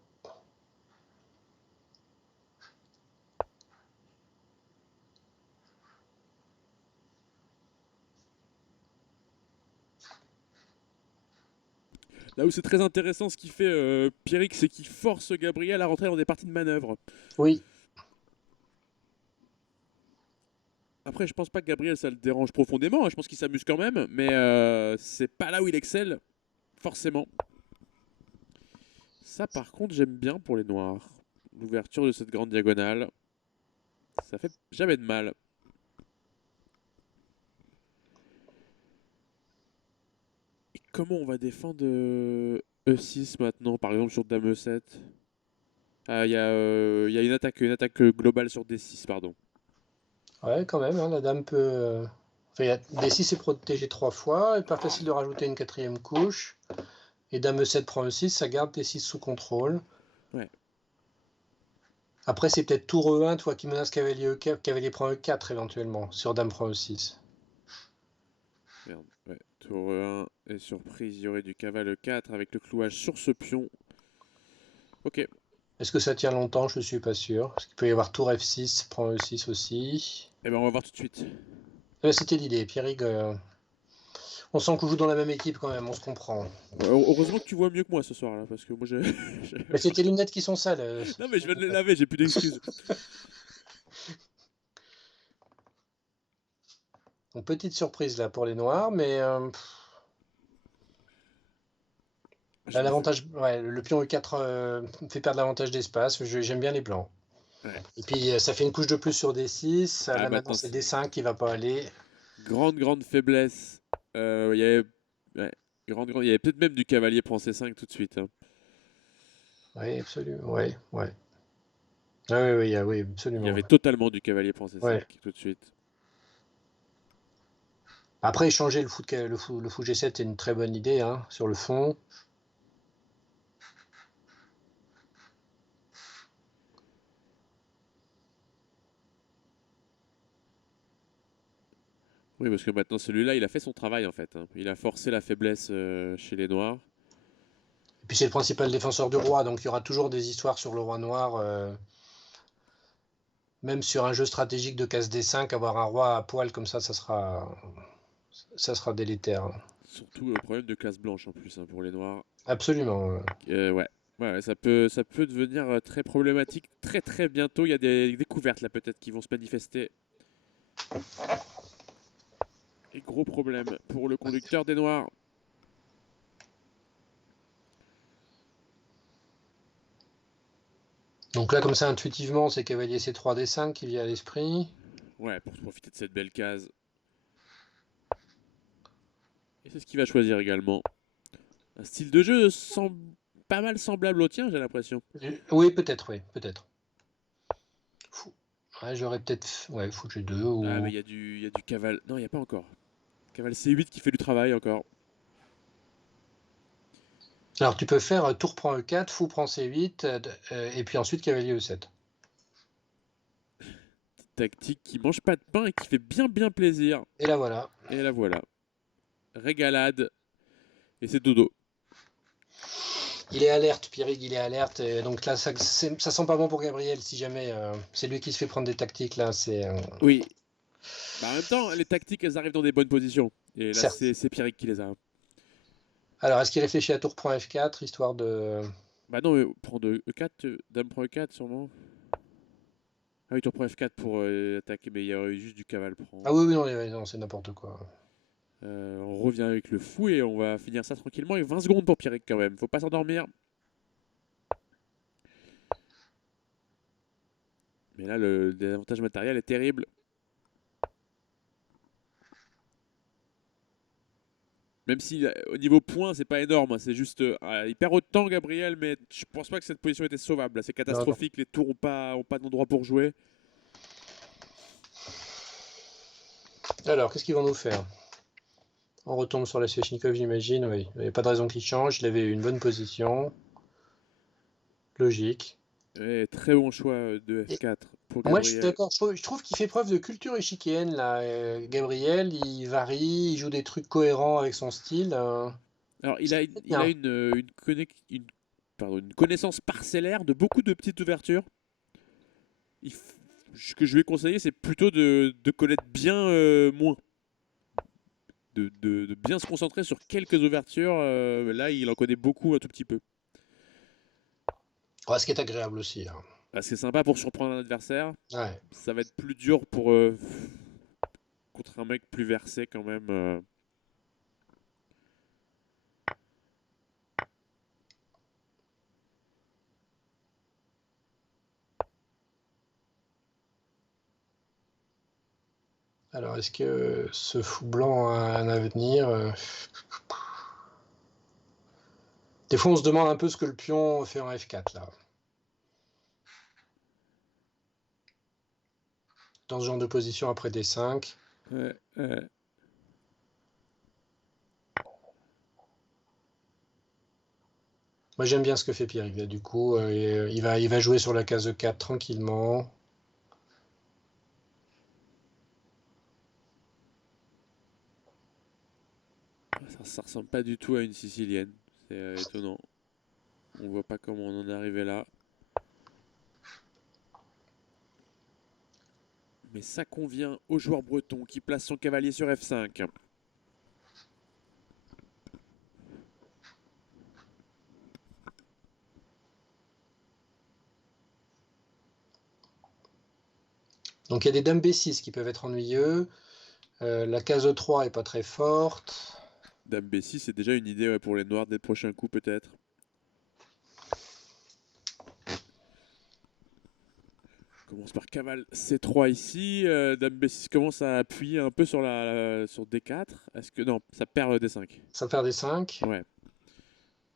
Là où c'est très intéressant, ce qu'il fait Pierrick, c'est qu'il force Gabriel à rentrer dans des parties de manœuvre. Oui, Après, je pense pas que Gabriel ça le dérange profondément. Hein. Je pense qu'il s'amuse quand même, mais c'est pas là où il excelle, forcément. Ça, par contre, j'aime bien pour les noirs. L'ouverture de cette grande diagonale, ça fait jamais de mal. Et comment on va défendre E6 maintenant, par exemple sur Dame E7? Ah, il y a une attaque globale sur D6, pardon. ouais, quand même, hein, la dame peut. Enfin, D6 est protégé 3 fois, et pas facile de rajouter une quatrième couche. Et dame E7 prend E6, ça garde D6 sous contrôle. Ouais, Après, c'est peut-être tour E1, toi qui menace cavalier E4, cavalier prend E4 éventuellement, sur dame prend E6. merde. Ouais. Tour 1 et surprise, il y aurait du cavale 4 avec le clouage sur ce pion. Ok. Est-ce que ça tient longtemps? Je suis pas sûr. Parce qu'il peut y avoir tour F6, prend E6 aussi. Eh ben, on va voir tout de suite. C'était l'idée, Pierrick. On sent qu'on joue dans la même équipe quand même, on se comprend. Heureusement que tu vois mieux que moi ce soir là, parce que moi j'ai. Mais c'est tes lunettes qui sont sales. Non mais je viens de les laver, j'ai plus d'excuses. Donc, petite surprise là pour les noirs, mais là, l'avantage, ouais, le pion E4 fait perdre l'avantage d'espace. J'aime bien les blancs. Ouais. Et puis ça fait une couche de plus sur D6. Ah Là maintenant maintenant c'est c'est D5 qui va pas aller. grande faiblesse. Il y avait ouais, il y avait peut-être même du cavalier prend C5 tout de suite. Hein. Oui, absolument. Ouais, ouais. Ah oui, oui, oui, Il y absolument. avait totalement du cavalier prend C5 Ouais. tout de suite. Après, échanger le fou G7 est une très bonne idée hein, sur le fond. Oui parce que maintenant celui-là il a fait son travail en fait. Hein. Il a forcé la faiblesse chez les noirs. Et puis c'est le principal défenseur du roi, donc il y aura toujours des histoires sur le roi noir. Même sur un jeu stratégique de casse D5, avoir un roi à poil comme ça sera délétère. Surtout le problème de classe blanche en plus hein, pour les noirs. Absolument. Ouais. Ouais, ça peut devenir très problématique très très bientôt. Il y a des découvertes là peut-être qui vont se manifester. Et gros problème pour le conducteur des noirs. Donc là, comme ça, intuitivement, c'est cavalier C3 D5 qui vient à l'esprit. Ouais, pour profiter de cette belle case. Et c'est ce qu'il va choisir également. Un style de jeu pas mal semblable au tien, j'ai l'impression. Oui, peut-être, oui, peut-être. Ouais, j'aurais peut-être. Ouais, fou G2 Ah, mais ou. il y a du cavale. Non, il n'y a pas encore. Cavale C8 qui fait du travail encore. Alors, tu peux faire tour prend E4, fou prend C8, et puis ensuite cavalier E7. Petite tactique qui mange pas de pain et qui fait bien bien plaisir. Et là, voilà. Et là voilà. Régalade. Et c'est dodo. Il est alerte, Pierrick, il est alerte. Donc là, ça sent pas bon pour Gabriel si jamais c'est lui qui se fait prendre des tactiques. Là, c'est. Oui. Bah, en même temps, les tactiques, elles arrivent dans des bonnes positions. Et là, Certes. c'est Pierrick qui les a. Alors, est-ce qu'il réfléchit à tour prend F4, histoire de. Bah non, prendre E4, dame prend E4 sûrement. Ah oui, tour prend F4 pour attaquer, mais il y aurait eu juste du cavale prend. Ah oui, oui, non, non, c'est n'importe quoi. On revient avec le fou et on va finir ça tranquillement. Et 20 secondes pour Pierrick quand même. Faut pas s'endormir. Mais là, le désavantage matériel est terrible. Même si au niveau points, c'est pas énorme. Hein, c'est juste. Il perd autant, Gabriel, mais je pense pas que cette position était sauvable. C'est Non, non. catastrophique. Les tours ont pas d'endroit pour jouer. Alors, qu'est-ce qu'ils vont nous faire? On retombe sur la Sveshnikov, j'imagine. Oui, il n'y a pas de raison qu'il change. Il avait une bonne position. Logique. Ouais, très bon choix de Et F4 pour moi, je suis Gabriel. d'accord. Je trouve qu'il fait preuve de culture échiquienne, là. Gabriel, il varie, il joue des trucs cohérents avec son style. Alors, il C'est a, il a bien. une connaissance parcellaire de beaucoup de petites ouvertures. Ce que je lui ai conseillé, c'est plutôt de connaître bien moins. De bien se concentrer sur quelques ouvertures. Là, il en connaît beaucoup un tout petit peu. Ouais, ce qui est agréable aussi. Hein. Ah, c'est sympa pour surprendre un adversaire. Ouais. Ça va être plus dur pour contre un mec plus versé quand même. Alors, est-ce que ce fou blanc a un avenir? Des fois, on se demande un peu ce que le pion fait en F4, là. Dans ce genre de position après D5. Ouais, Moi, j'aime bien ce que fait Pierrick, là, du coup. Il va jouer sur la case E4 tranquillement. ça ressemble pas du tout à une sicilienne. C'est étonnant. On voit pas comment on en est arrivé là. Mais ça convient au joueur breton qui place son cavalier sur F5. Donc, il y a des dames B6 qui peuvent être ennuyeux. La case E3 est pas très forte. Dame B6, c'est déjà une idée ouais, pour les noirs des prochains coups peut-être. Commence par cavale C3 ici. Dame B6 commence à appuyer un peu sur D4. Est-ce que non, ça perd D5. Ça perd D5. Ouais,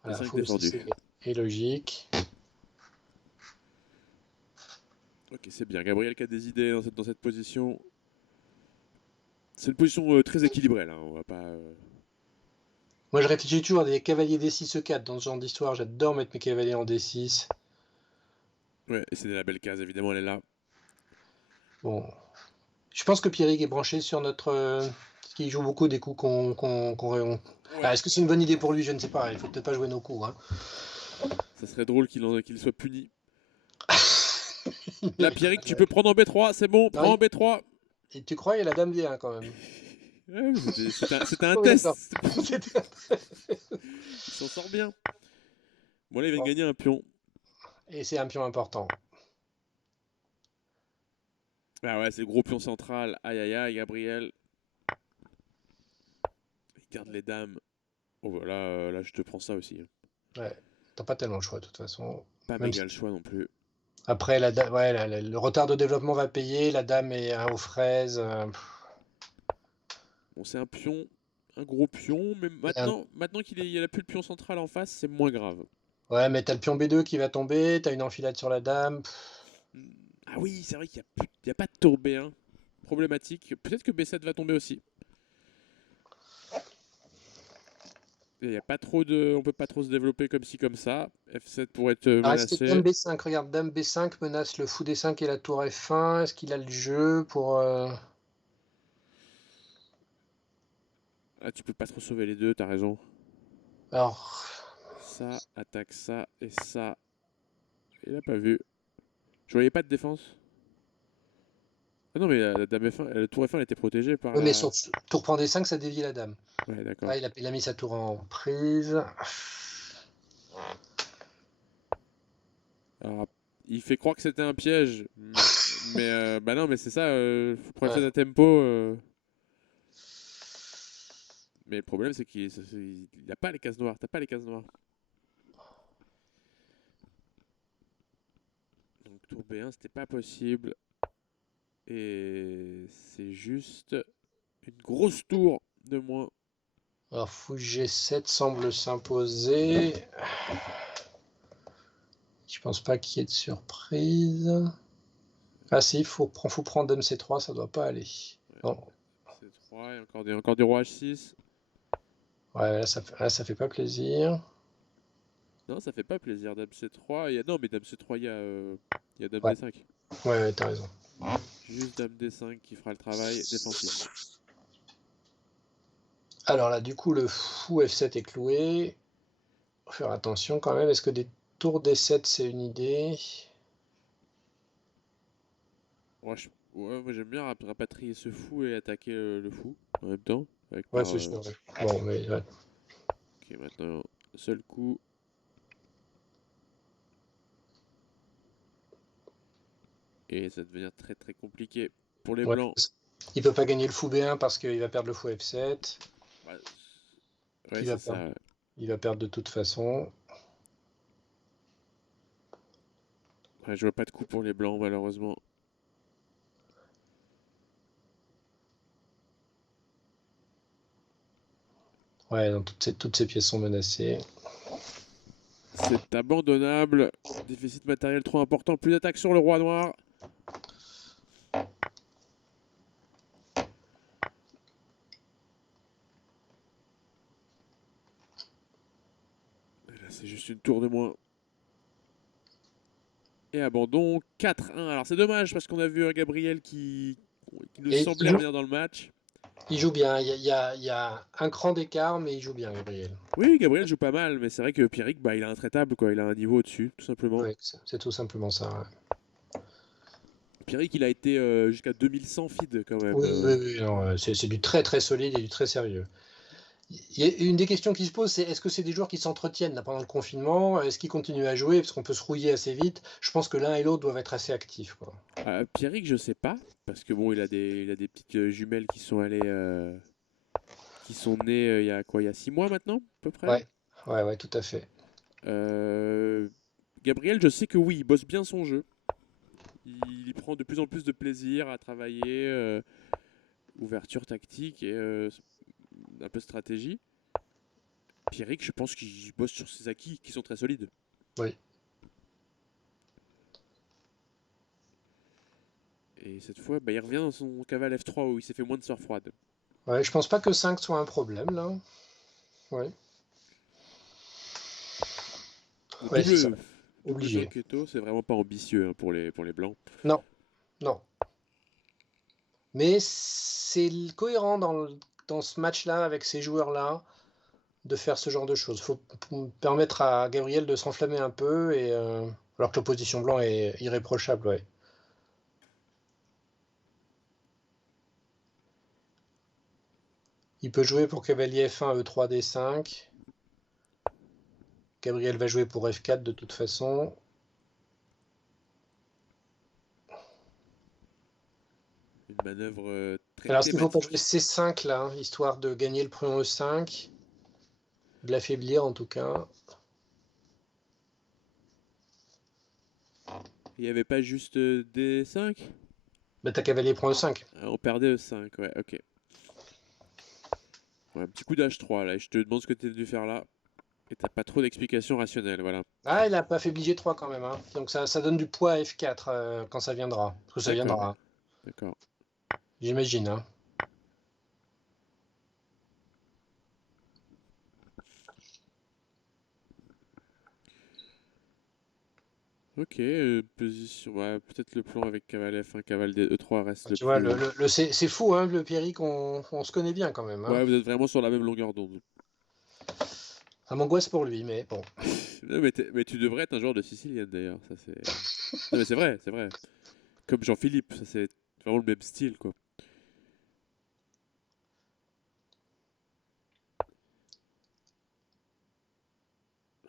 Voilà, D5 fou défendu. C est logique. Ok, c'est bien. Gabriel qui a des idées dans cette position. C'est une position très équilibrée là. On va pas. Moi, je réfléchis toujours à des cavaliers D6 E4 dans ce genre d'histoire. J'adore mettre mes cavaliers en D6. Ouais, et c'est la belle case évidemment, elle est là. Bon. Je pense que Pierrick est branché sur notre. Parce qu'il joue beaucoup des coups qu'on. Ah, Ouais. est-ce que c'est une bonne idée pour lui? Je ne sais pas. Il faut peut-être pas jouer nos coups. Hein. Ça serait drôle qu'il soit puni. Là, Pierrick, tu peux prendre en B3, c'est bon, Non, prends en B3. et tu crois, il y a la dame D1 quand même. Ouais, c'était un Oui, d'accord. test. Il s'en sort bien. Bon, là, il vient de Bon. gagner un pion. Et c'est un pion important. Ah ouais, c'est le gros pion central. Aïe aïe aïe, Gabriel. Il garde les dames. Oh, voilà, là, je te prends ça aussi, hein. Ouais. T'as pas tellement le choix de toute façon. Pas Même méga si le choix non plus. après ouais, le retard de développement va payer, la dame est aux fraises. Bon, c'est un pion, un gros pion, mais Et un- maintenant il a plus le pion central en face, c'est moins grave. Ouais, mais t'as le pion B2 qui va tomber, t'as une enfilade sur la dame. Hmm. Ah oui, c'est vrai qu'il y a pas de tour B1. Problématique. Peut-être que B7 va tomber aussi. Il y a pas trop de, on peut pas trop se développer comme ci comme ça. F7 pourrait être Ah, reste dame menacé. B5, regarde, dame B5 menace le fou D5 et la tour F1. Est-ce qu'il a le jeu pour... Ah, tu peux pas trop sauver les deux, t'as raison. Alors, Ça, attaque ça et ça. Il a pas vu. Je voyais pas de défense. Ah non, mais la dame F1, la tour F1 elle était protégée par oui, mais la. son tour prend D5, ça dévie la dame. Ouais, d'accord. Ah, il a mis sa tour en prise. Alors, il fait croire que c'était un piège. Mais bah non, mais c'est ça, faut progresser Ouais. d'un tempo. Mais le problème, c'est qu'il n'a pas les cases noires. T'as pas les cases noires. Donc tour B1, c'était pas possible. Et c'est juste une grosse tour de moins. Alors, fou G7 semble s'imposer. Je pense pas qu'il y ait de surprise. Ah si, faut prendre dame C3, ça doit pas aller. Ouais, Non. c'est 3 et encore des rois H6. Ouais, là, ça fait pas plaisir. Non, ça fait pas plaisir. Dame C3. Non, mais Dame C3, il y a Dame Ouais, D5. ouais, t'as raison. Juste Dame D5 qui fera le travail défensif. Alors là, du coup, le fou F7 est cloué. Faut faire attention quand même. Est-ce que des tours D7, c'est une idée? Ouais, moi j'aime bien rapatrier ce fou et attaquer le fou en même temps. Ouais, c'est sûr. Ouais. Bon, mais ouais. Ok, maintenant, seul coup. Et ça devient très très compliqué pour les Ouais. blancs. Il peut pas gagner le fou B1 parce qu'il va perdre le fou F7. Bah, ouais, Il c'est va perdre. ça. Ouais. Il va perdre de toute façon. Ouais, je vois pas de coup pour les blancs, malheureusement. Ouais, donc toutes ces pièces sont menacées. C'est abandonnable. Déficit matériel trop important. Plus d'attaque sur le roi noir. Et là, c'est juste une tour de moins. Et abandon 4-1. Alors c'est dommage parce qu'on a vu un Gabriel qui nous Et semblait revenir dans le match. il joue bien. Il y a un cran d'écart, mais il joue bien, Gabriel. Oui, Gabriel joue pas mal, mais c'est vrai que Pierrick, bah, il a intraitable, quoi. Il a un niveau au-dessus, tout simplement. Ouais, c'est tout simplement ça. Ouais. Pierrick, il a été jusqu'à 2100 feed quand même. Oui, oui, oui, non, c'est du très très solide et du très sérieux. Une des questions qui se pose, c'est est-ce que c'est des joueurs qui s'entretiennent là, pendant le confinement? Est-ce qu'ils continuent à jouer? Parce qu'on peut se rouiller assez vite. Je pense que l'un et l'autre doivent être assez actifs, quoi. Pierrick, je sais pas, parce que bon, il a des petites jumelles qui sont allées, qui sont nées il y a quoi, il y a 6 mois maintenant, à peu près. Ouais, ouais, ouais, tout à fait. Euh, Gabriel, je sais que oui, il bosse bien son jeu. Il y prend de plus en plus de plaisir à travailler, ouverture tactique et un peu stratégie. Pierrick, je pense qu'il bosse sur ses acquis qui sont très solides. Oui. Et cette fois, bah, il revient dans son cavale F3 où il s'est fait moins de sœurs froides. Ouais, je pense pas que 5 soit un problème là. Ouais, Le ouais, c'est ça. double Obligé. Fianchetto, c'est vraiment pas ambitieux hein, pour les blancs. Non, non. Mais c'est cohérent dans ce match-là, avec ces joueurs-là, de faire ce genre de choses. Il faut permettre à Gabriel de s'enflammer un peu, alors que l'opposition blanc est irréprochable. Ouais. Il peut jouer pour cavalier F1, E3, D5. Gabriel va jouer pour F4 de toute façon. Une manœuvre très Alors, est-ce qu'il ne faut pas jouer thématique. C5 là, hein, histoire de gagner le pion E5, de l'affaiblir en tout cas. Il n'y avait pas juste D5? Bah, t'as cavalier prend E5. On perdait E5, ouais, ok. Ouais, un petit coup d'H3 là, et je te demande ce que tu es venu faire là. Et t'as pas trop d'explications rationnelles, voilà. Ah, il a pas affaibli G3 quand même, hein. Donc ça donne du poids à F4 quand ça viendra. Parce que ça D'accord, viendra, hein. d'accord. J'imagine, hein. Ok, position. Ouais, peut-être le plan avec cavale F1, cavale D, E3 reste le Tu vois, plus. c'est fou, hein, le Pierrick, on se connaît bien quand même, hein. Ouais, vous êtes vraiment sur la même longueur d'onde. Ça m'angoisse pour lui, mais bon. Non, mais tu devrais être un joueur de sicilienne d'ailleurs. Ça c'est. Non mais c'est vrai, c'est vrai. Comme Jean-Philippe, ça c'est vraiment le même style quoi.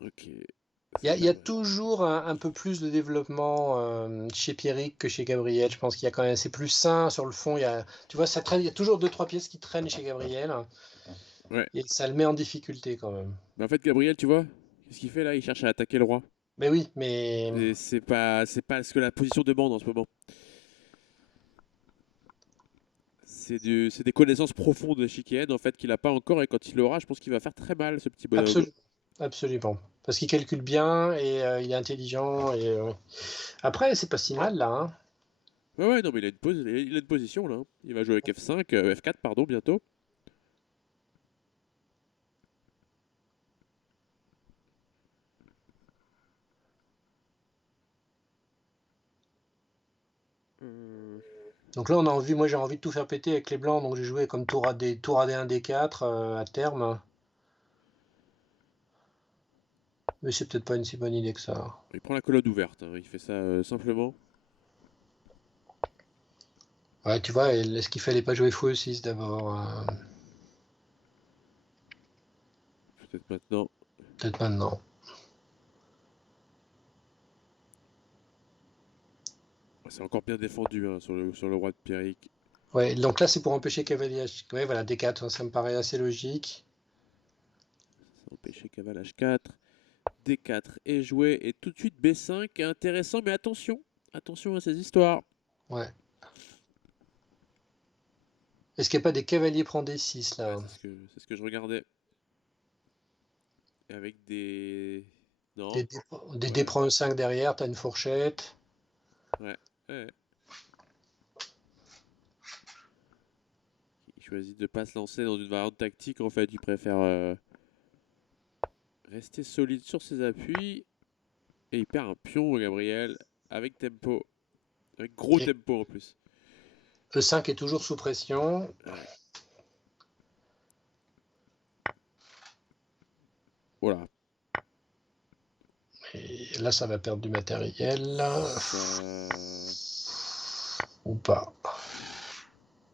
Ok. Il C'est y a mal. toujours un peu plus de développement chez Pierrick que chez Gabriel. Je pense qu'il y a quand même, c'est plus sain sur le fond. Tu vois, ça traîne, il y a toujours deux, trois pièces qui traînent chez Gabriel Ouais. et ça le met en difficulté quand même. Mais en fait, Gabriel, tu vois, qu'est-ce qu'il fait là? Il cherche à attaquer le roi. Mais oui, mais Et c'est pas ce que la position demande en ce moment. C'est des connaissances profondes de Shikian en fait qu'il a pas encore et quand il l'aura, je pense qu'il va faire très mal ce petit bonhomme. absolument, absolument. Parce qu'il calcule bien et il est intelligent. Après, c'est pas si mal là, hein. Ouais, ouais, non, mais il a une position là, hein. Il va jouer avec F5, F4, pardon, bientôt. Hmm, Donc là, moi j'ai envie de tout faire péter avec les blancs, donc j'ai joué comme tour à D1, D4 à terme. Mais c'est peut-être pas une si bonne idée que ça. Il prend la colonne ouverte, hein. Il fait ça simplement. Ouais, tu vois, est-ce qu'il fallait pas jouer fou E6 d'abord? Peut-être maintenant. Peut-être maintenant. C'est encore bien défendu hein, sur le roi de Pierrick. Ouais, donc là, c'est pour empêcher cavalier H. Ouais, voilà, D4, ça me paraît assez logique. Ça empêcher cavale H4. D4 est joué et tout de suite B5. Intéressant, mais attention. Attention à ces histoires. Ouais. Est-ce qu'il n'y a pas des cavaliers prend D6 Ouais, là? c'est ce que je regardais. Et avec des. Non. Des D Ouais. prend E5 derrière, t'as une fourchette. Ouais. Ouais. Il choisit de ne pas se lancer dans une variante tactique. En fait, il préfère rester solide sur ses appuis. Et il perd un pion, Gabriel, avec tempo. Avec gros Et tempo en plus. E5 est toujours sous pression. Ouais. Voilà. Et là, ça va perdre du matériel. Ça. Ou pas.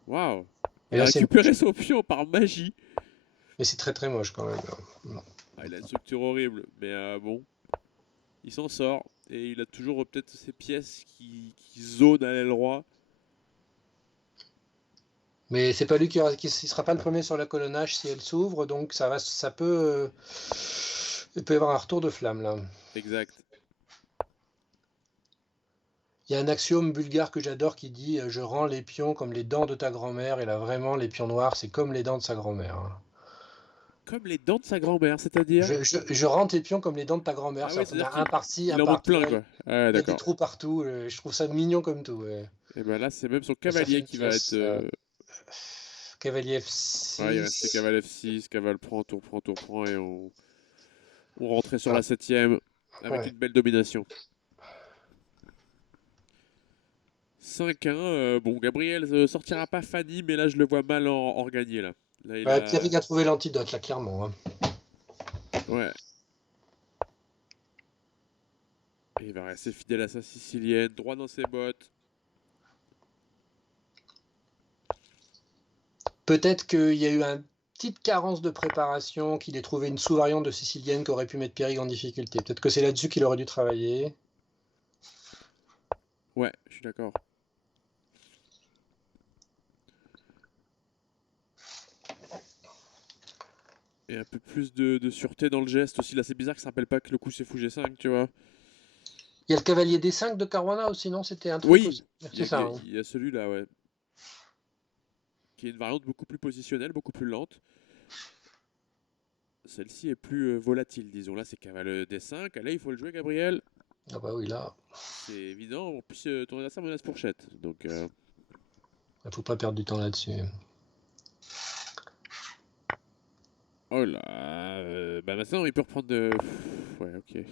Waouh. Et Il a là, c'est récupéré moche. son pion par magie. Mais c'est très très moche quand même, là. Ah, il a une structure horrible. Mais bon, il s'en sort. Et il a toujours peut-être ces pièces qui zonent à l'aile roi. Mais c'est pas lui qui sera pas le premier sur la colonnage si elle s'ouvre, donc ça peut, il peut y avoir un retour de flamme là. Exact. Il y a un axiome bulgare que j'adore qui dit je rends les pions comme les dents de ta grand-mère, et là vraiment les pions noirs c'est comme les dents de sa grand-mère, hein. Comme les dents de sa grand-mère, c'est-à-dire. Je rends tes pions comme les dents de ta grand-mère, Ah oui, c'est-à-dire t'en c'est-à-dire as un qu'il par-ci, un il en manque par-là, plein, quoi. Ouais, il y a des d'accord. trous partout, je trouve ça mignon comme tout, ouais. Et ben là, c'est même son Ça fait cavalier une qui va être. pièce cavalier Ouais, il restait F6. cavale F6, cavale prend, tour prend, tour prend, et on rentrait sur Ah, la septième avec ouais. une belle domination. 5-1, bon, Gabriel sortira pas Fanny, mais là, je le vois mal en regagner, là. Là, il Ouais, a. Pierrick a trouvé l'antidote là, clairement, hein. Ouais. Et il va rester fidèle à sa sicilienne, droit dans ses bottes. Peut-être qu'il y a eu un petite carence de préparation, qu'il ait trouvé une sous-variante de sicilienne qui aurait pu mettre Pierrig en difficulté. Peut-être que c'est là-dessus qu'il aurait dû travailler. Ouais, je suis d'accord. Et un peu plus de sûreté dans le geste aussi. Là, c'est bizarre que ça rappelle pas que le coup c'est fou G5, tu vois. Il y a le cavalier D5 de Caruana aussi, non? C'était un truc Oui, aussi. C'est ça, hein. il y a celui-là, ouais. Qui est une variante beaucoup plus positionnelle, beaucoup plus lente. Celle-ci est plus volatile, disons. Là, c'est cavale D5. Là, il faut le jouer, Gabriel. Ah bah oui, là, C'est évident. En plus, ton adversaire menace fourchette. Donc, il faut pas perdre du temps là-dessus. oh là. Bah maintenant, il peut reprendre de. Ouais, ok.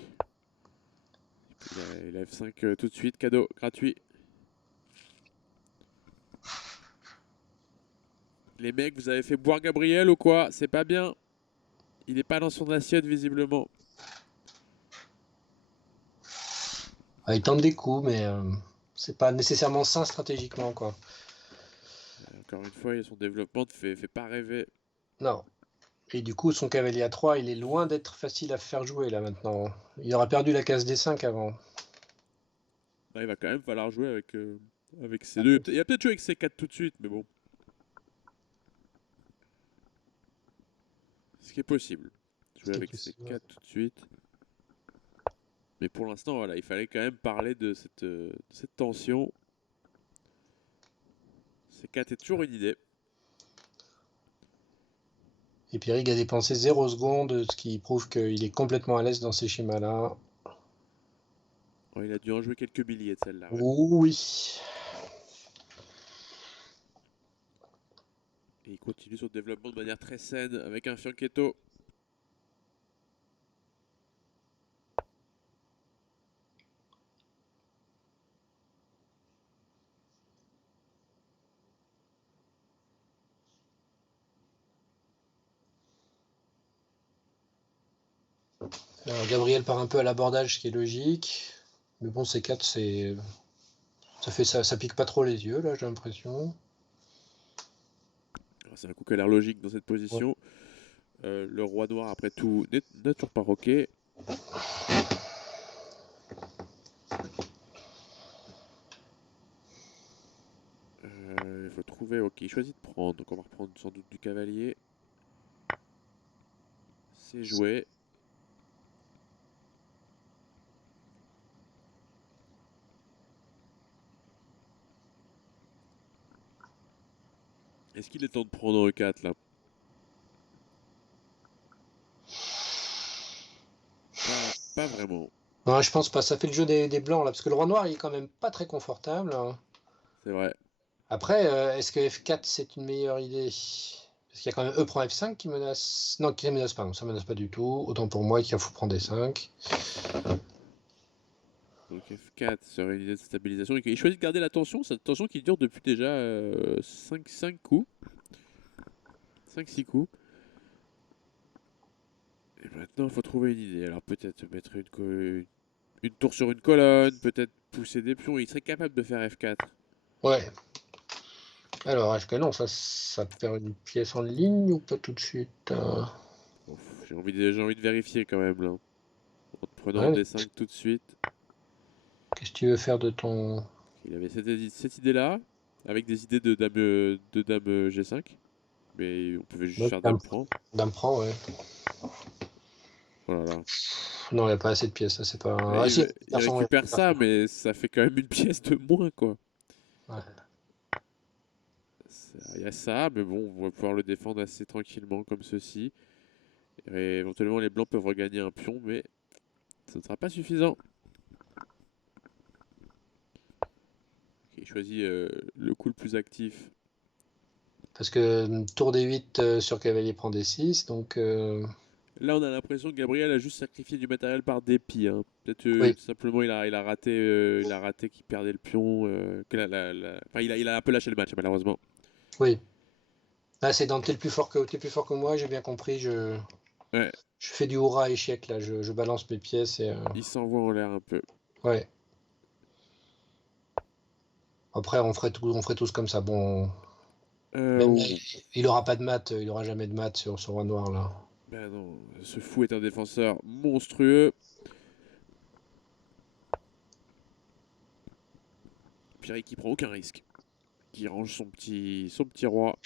Il a F5 tout de suite, cadeau, gratuit. Les mecs, vous avez fait boire Gabriel ou quoi? C'est pas bien. Il est pas dans son assiette, visiblement. Ah, il tente des coups, mais c'est pas nécessairement sain stratégiquement, quoi. Encore une fois, son développement ne fait pas rêver. Non. Et du coup, son cavalier à 3, il est loin d'être facile à faire jouer là maintenant. Il aura perdu la case D5 avant. Là, il va quand même falloir jouer avec ces deux. Il a peut-être joué avec ces 4 tout de suite, mais bon. Ce qui est possible. Jouer avec ces 4 tout de suite. Mais pour l'instant, voilà, il fallait quand même parler de cette tension. Ces 4 est toujours une idée. Et Pierrig a dépensé 0 secondes, ce qui prouve qu'il est complètement à l'aise dans ces schémas-là. Oh, il a dû en jouer quelques milliers de celle-là. Ouais. Oui. Et il continue son développement de manière très saine avec un fianchetto. Alors, Gabriel part un peu à l'abordage, ce qui est logique. Mais bon, ces 4, c'est. Ça pique pas trop les yeux, là, j'ai l'impression. C'est un coup qui a l'air logique dans cette Ouais. position. Le roi noir, après tout, n'est toujours pas roqué. Il faut trouver. Ok, il choisit de prendre. Donc on va reprendre sans doute du cavalier. C'est joué. Est-ce qu'il est temps de prendre E4 là? Pas vraiment. Non, je pense pas. Ça fait le jeu des blancs, là. Parce que le roi noir, il est quand même pas très confortable, hein. C'est vrai. Après, est-ce que F4, c'est une meilleure idée? Parce qu'il y a quand même E prend F5 qui menace. Non, qui ne menace pas. Non, ça menace pas du tout. Autant pour moi qu'il faut prendre D5. Donc F4 serait une idée de stabilisation. Il choisit de garder la tension. Cette tension qui dure depuis déjà 5 coups. 5-6 coups. Et maintenant, il faut trouver une idée. Alors peut-être mettre une tour sur une colonne. Peut-être pousser des pions. Il serait capable de faire F4. Ouais. Alors, est-ce que non, ça perd une pièce en ligne ou pas tout de suite? Ouf, j'ai envie de vérifier quand même là. En te prenant Ouais. D5 tout de suite. Qu'est-ce que tu veux faire de ton. Il avait cette idée-là. Avec des idées de dame G5. Mais on pouvait juste faire dame prend. Dame prend, ouais. Oh là là. Non, il n'y a pas assez de pièces, ça c'est pas. Ah, si, Il récupère ça, mais ça fait quand même une pièce de moins, quoi. Ouais. Il y a ça, mais bon, on va pouvoir le défendre assez tranquillement comme ceci. Et éventuellement, les blancs peuvent regagner un pion, mais ce ne sera pas suffisant. Ok, il choisit le coup le plus actif. Parce que tour D8 sur cavalier prend D6, donc. Là, on a l'impression que Gabriel a juste sacrifié du matériel par dépit. Hein. Peut-être Oui. simplement il a raté qu'il perdait le pion. Enfin, il a un peu lâché le match, malheureusement. Oui. Ah, c'est dans t'es plus fort que moi, j'ai bien compris. Ouais. Je fais du hurrah échec là, je balance mes pièces et. Il s'envoie en l'air un peu. Ouais. Après, on ferait tous comme ça. Bon. Même là, Oh, il aura pas de maths, il aura jamais de maths sur Roi Noir là. ben non, ce fou est un défenseur monstrueux. Pierrick qui prend aucun risque. Qui range son petit roi.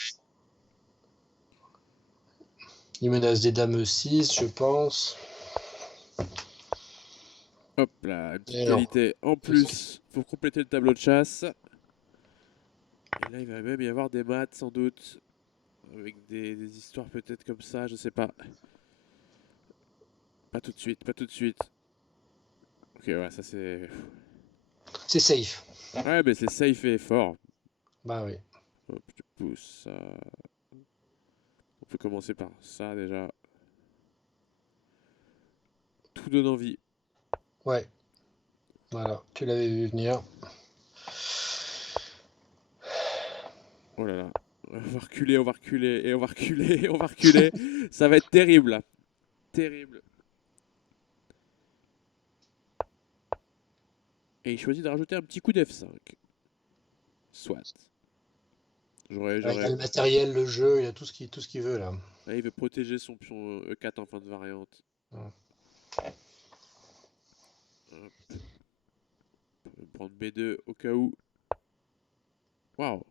Il menace des dames 6, je pense. Hop là, une petite Et non. qualité en plus pour compléter le tableau de chasse. Et là, il va même y avoir des maths sans doute. Avec des histoires peut-être comme ça, je sais pas. Pas tout de suite, pas tout de suite. Ok, ouais, ça c'est. C'est safe. Ouais, mais c'est safe et fort. Bah oui. Hop, je pousse ça. On peut commencer par ça déjà. Tout donne envie. Ouais. Voilà, tu l'avais vu venir. Oh là là. On va reculer, on va reculer, et on va reculer, et on va reculer. Ça va être terrible là. Terrible. Et il choisit de rajouter un petit coup d'F5. Soit. J'aurais, Il a j'aurais. le matériel, le jeu, il a tout ce qu'il veut là. Là, il veut protéger son pion E4 en fin de variante. Ouais. Hop. Prendre B2 au cas où. Waouh.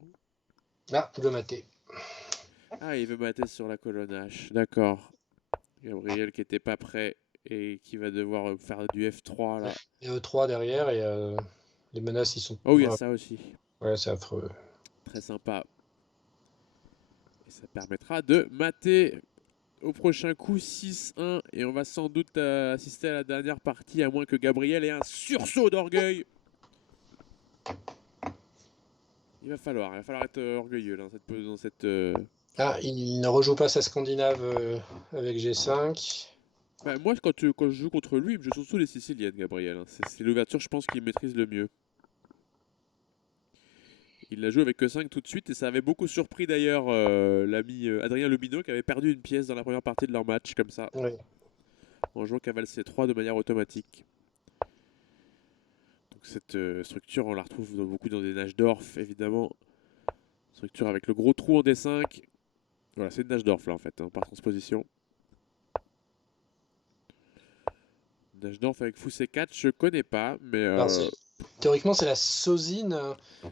Là, il veut mater. Ah, il veut mater sur la colonne H. D'accord. Gabriel qui était pas prêt et qui va devoir faire du F3 là. Et E3 derrière et les menaces ils sont. Oh, il y a Ouais, ça aussi. ouais, c'est affreux. Très sympa. Et ça permettra de mater au prochain coup 6-1. Et on va sans doute assister à la dernière partie, à moins que Gabriel ait un sursaut d'orgueil. Il va falloir être orgueilleux là, dans cette. Ah, il ne rejoue pas sa Scandinave avec G5. Bah, moi, quand je joue contre lui, je joue surtout les Siciliennes, Gabriel, hein. C'est l'ouverture, je pense, qu'il maîtrise le mieux. Il l'a joué avec que 5 tout de suite et ça avait beaucoup surpris d'ailleurs l'ami Adrien Lubino qui avait perdu une pièce dans la première partie de leur match, comme ça, Ouais. en jouant cavale C3 de manière automatique. Donc cette structure, on la retrouve beaucoup dans des Najdorf, évidemment. Structure avec le gros trou en D5. Voilà, c'est une Najdorf là en fait, hein, par transposition. Najdorf avec fou C4, je connais pas, mais Alors, théoriquement, c'est la Sozine.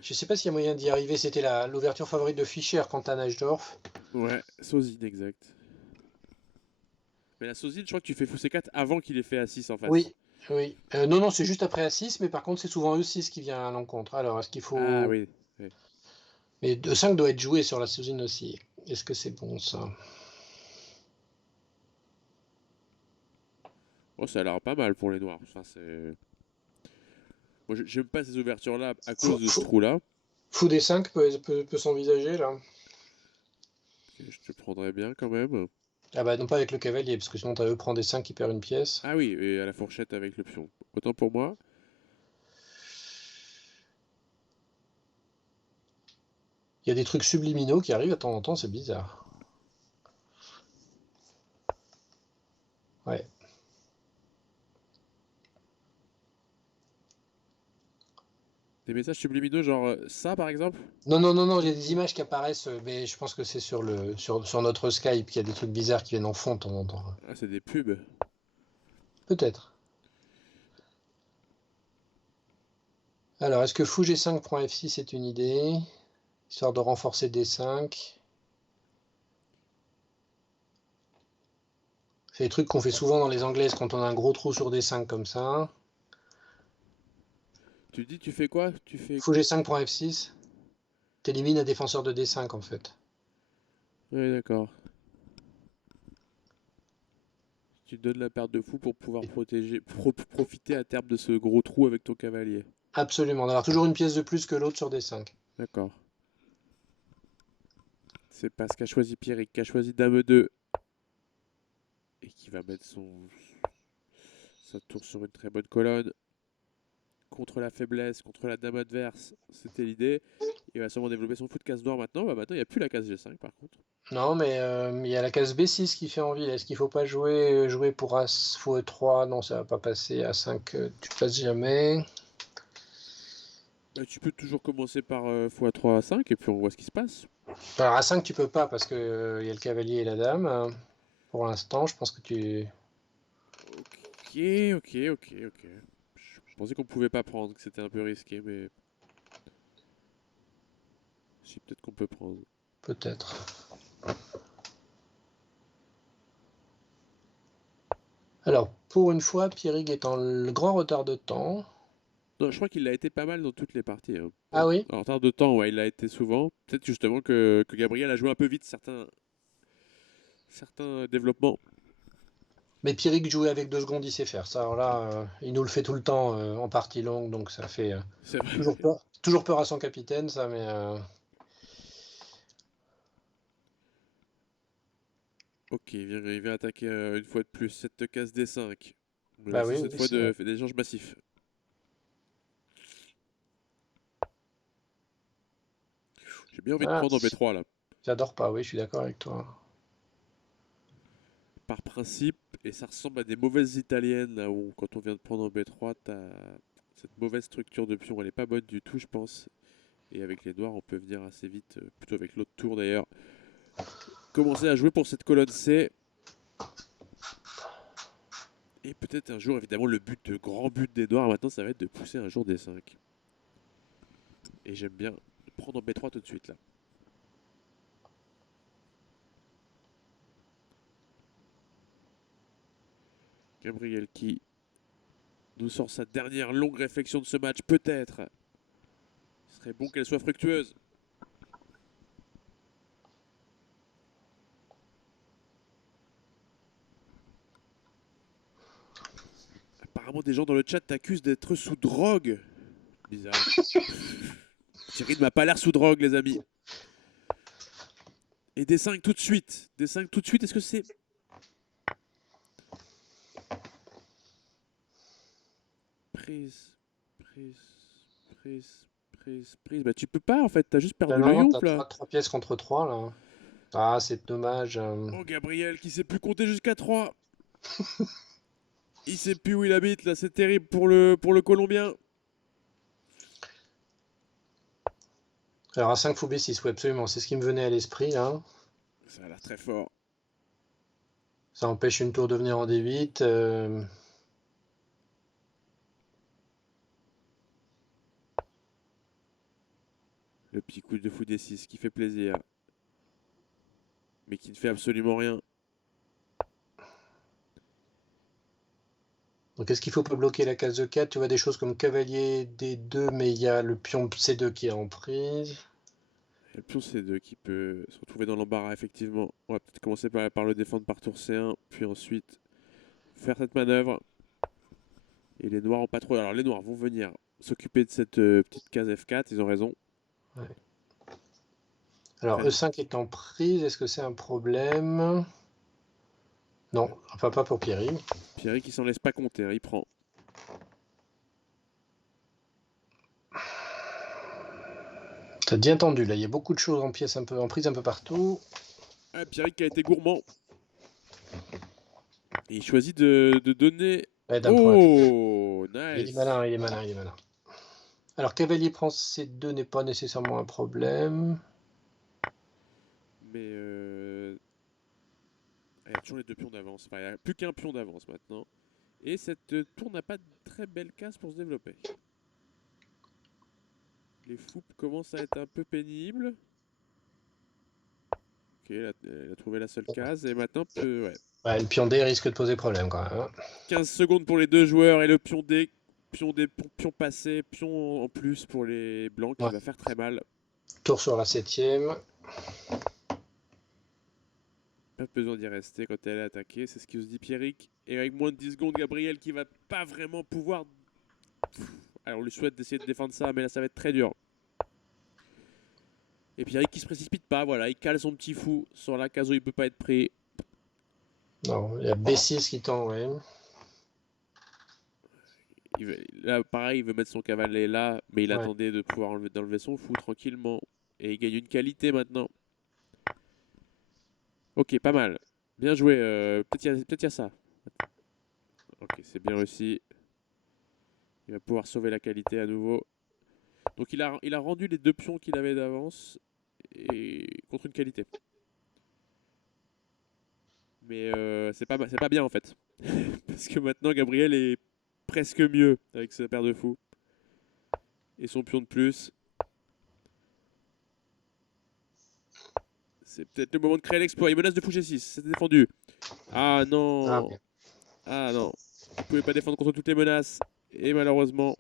Je sais pas s'il y a moyen d'y arriver. C'était l'ouverture favorite de Fischer quant à Najdorf. ouais, Sozine exact. Mais la Sozine, je crois que tu fais fou C4 avant qu'il ait fait A6 en face. Oui, oui. Non, non, c'est juste après A6, mais par contre, c'est souvent E6 qui vient à l'encontre. Alors, est-ce qu'il Ah faut. oui, oui. Mais E5 doit être joué sur la Sozine aussi. Est-ce que c'est bon ça? Oh, ça a l'air pas mal pour les noirs. Enfin, c'est. Moi, j'aime pas ces ouvertures-là à Fou, cause de ce fou, trou-là. fou D5 peut s'envisager là. Ok, je te prendrais bien quand même. Ah bah non pas avec le cavalier, parce que sinon t'as E prend D5 qui perd une pièce. Ah oui, et à la fourchette avec le pion. Autant pour moi. Il y a des trucs subliminaux qui arrivent de temps en temps, c'est bizarre. Ouais. Des messages subliminaux, genre ça par exemple. Non, non, non, non, il y a des images qui apparaissent, mais je pense que c'est sur notre Skype qu'il y a des trucs bizarres qui viennent en fond de temps en temps. Ah, c'est des pubs. Peut-être. Alors, est-ce que fou G5 prend F6 est une idée? Histoire de renforcer D5. C'est des trucs qu'on fait souvent dans les anglaises quand on a un gros trou sur D5 comme ça. Tu dis, tu fais quoi? Tu fais. Fou G5 prend F6. T'élimines un défenseur de D5 en fait. Oui, d'accord. Tu donnes la perte de fou pour pouvoir profiter à terme de ce gros trou avec ton cavalier. Absolument. D'avoir toujours une pièce de plus que l'autre sur D5. D'accord. C'est pas ce qu'a choisi Pierrick, qui a choisi Dame 2. Et qui va mettre sa tour sur une très bonne colonne. Contre la faiblesse, contre la dame adverse, c'était l'idée. Il va sûrement développer son fou de case noire maintenant. Bah maintenant, il n'y a plus la case G5 par contre. Non, mais il y a la case B6 qui fait envie. Est-ce qu'il faut pas jouer pour As fou E3? Non, ça va pas passer. A5, tu passes jamais. Bah, tu peux toujours commencer par x3 à 5 et puis on voit ce qui se passe. Alors à 5 tu peux pas parce que il y a le cavalier et la dame. Pour l'instant, je pense que tu... Ok, ok, ok, ok. Je pensais qu'on pouvait pas prendre, que c'était un peu risqué, mais si, peut-être qu'on peut prendre. Peut-être. Alors, pour une fois, Pierrig est en grand retard de temps. Non, je crois qu'il a été pas mal dans toutes les parties, hein. Ah oui? En retard de temps, ouais, il a été souvent. Peut-être justement que Gabriel a joué un peu vite certains développements. Mais Pierrig jouer avec 2 secondes, il sait faire ça. Alors là, il nous le fait tout le temps en partie longue, donc ça fait C'est vrai. toujours peur à son capitaine, ça, mais... Ok, il vient attaquer une fois de plus. Cette case D5. Mais Bah c'est oui, cette oui, fois c'est vrai. fait des échanges massifs. J'ai bien envie de Ah, prendre en B3 là. j'adore pas, oui, je suis d'accord avec toi. Par principe, et ça ressemble à des mauvaises italiennes là où quand on vient de prendre en B3, t'as cette mauvaise structure de pion. Elle est pas bonne du tout, je pense. Et avec les noirs, on peut venir assez vite, plutôt avec l'autre tour d'ailleurs, commencer à jouer pour cette colonne C. Et peut-être un jour, évidemment, le grand but des noirs maintenant, ça va être de pousser un jour des 5. Et j'aime bien prendre en B3 tout de suite là. Gabriel qui nous sort sa dernière longue réflexion de ce match, peut-être. Ce serait bon qu'elle soit fructueuse. Apparemment, des gens dans le chat t'accusent d'être sous drogue. Bizarre. Thierry ne m'a pas l'air sous drogue, les amis. Et des 5 tout de suite. Des 5 tout de suite, est-ce que c'est. Prise, prise, prise, prise, prise. Bah, tu peux pas en fait, t'as juste Ah perdu le non, t'as yomp là. trois pièces contre 3 là. Ah, c'est dommage. Oh, Gabriel qui sait plus compter jusqu'à 3. Il sait plus où il habite là, c'est terrible pour le Colombien. Alors à 5 fou B6, oui, absolument, c'est ce qui me venait à l'esprit là. Ça a l'air très fort. Ça empêche une tour de venir en D8. Le petit coup de fou des 6 qui fait plaisir. Mais qui ne fait absolument rien. Donc est-ce qu'il faut pas bloquer la case de 4? Tu vois des choses comme cavalier D2, mais il y a le pion C2 qui est en prise. Et le pion C2 qui peut se retrouver dans l'embarras, effectivement. On va peut-être commencer par le défendre par tour C1, puis ensuite faire cette manœuvre. Et les noirs ont pas trop. Alors les noirs vont venir s'occuper de cette petite case F4, ils ont raison. Ouais. Alors Très... E5 est en prise, est-ce que c'est un problème? Non, enfin pas pour Pierry. Pierre qui s'en laisse pas compter, hein, il prend. T'as bien tendu là, il y a beaucoup de choses en pièces en prise un peu partout. Ah, Pierre qui a été gourmand. Et il choisit de donner. Ouais, d'un point. Oh, Il est nice. malin, il est malin, il est malin. Alors cavalier prend C2 n'est pas nécessairement un problème. Mais il y a toujours les deux pions d'avance. Enfin, il n'y a plus qu'un pion d'avance maintenant. Et cette tour n'a pas de très belle case pour se développer. Les foupes commencent à être un peu pénibles. Ok, elle a trouvé la seule case. Et maintenant, ouais. Ouais, le pion D risque de poser problème quand même, hein. 15 secondes pour les deux joueurs. Et le pion D, pion passé, pion en plus pour les blancs qui Ouais. va faire très mal. Tour sur la 7ème. Pas besoin d'y rester quand elle est attaquée. C'est ce que se dit Pierrick. Et avec moins de 10 secondes, Gabriel qui va pas vraiment pouvoir. Alors on lui souhaite d'essayer de défendre ça, mais là ça va être très dur. Et Pierrick qui se précipite pas, voilà, il cale son petit fou sur la case où il peut pas être pris. Non, il y a B6 qui tend, ouais. Là, pareil, il veut mettre son cavalier là, mais il Ouais. attendait de pouvoir d'enlever son fou tranquillement. Et il gagne une qualité maintenant. Ok, pas mal. Bien joué. Peut-être y a ça. Ok, c'est bien réussi. Il va pouvoir sauver la qualité à nouveau. Donc il a rendu les 2 pions qu'il avait d'avance et contre une qualité. Mais c'est pas bien en fait. Parce que maintenant Gabriel est presque mieux avec sa paire de fous. Et son pion de plus. C'est peut-être le moment de créer l'exploit. Il menace de fou G6. C'est défendu. Ah Ah, non. bien. Ah non. Il pouvait pas défendre contre toutes les menaces. Et malheureusement,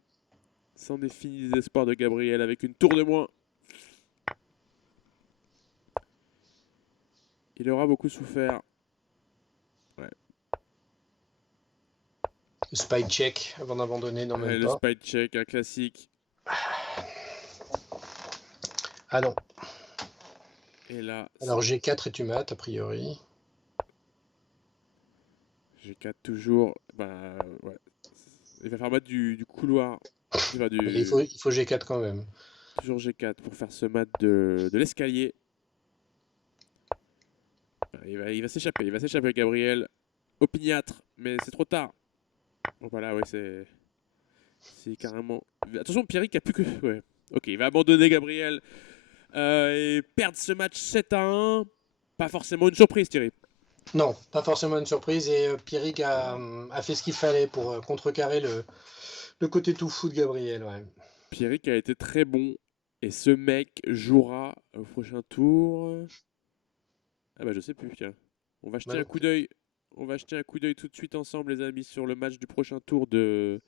c'en est fini les espoirs de Gabriel avec une tour de moins. Il aura beaucoup souffert. Ouais. Le spy check avant d'abandonner, non, même Le pas. spide check, un classique. Ah non. Et là, Alors G4 et tu mates, a priori. G4 toujours. Bah ouais. Il va faire battre du couloir. Mais il faut G4 quand même. Toujours G4 pour faire ce mat de l'escalier. Il va s'échapper. Il va s'échapper, Gabriel. Opiniâtre, mais c'est trop tard. Bon, voilà, ouais, c'est carrément. Attention, Pierrick a plus que. Ouais. Ok, il va abandonner Gabriel et perdre ce match 7-1. Pas forcément une surprise, Thierry. Non, pas forcément une surprise. Et Pierrick a fait ce qu'il fallait pour contrecarrer le côté tout fou de Gabriel. Ouais. Pierrick a été très bon. Et ce mec jouera au prochain tour. Ah bah je sais plus, tiens. On va jeter un Bah, coup d'œil. On va jeter un coup d'œil tout de suite ensemble, les amis, sur le match du prochain tour de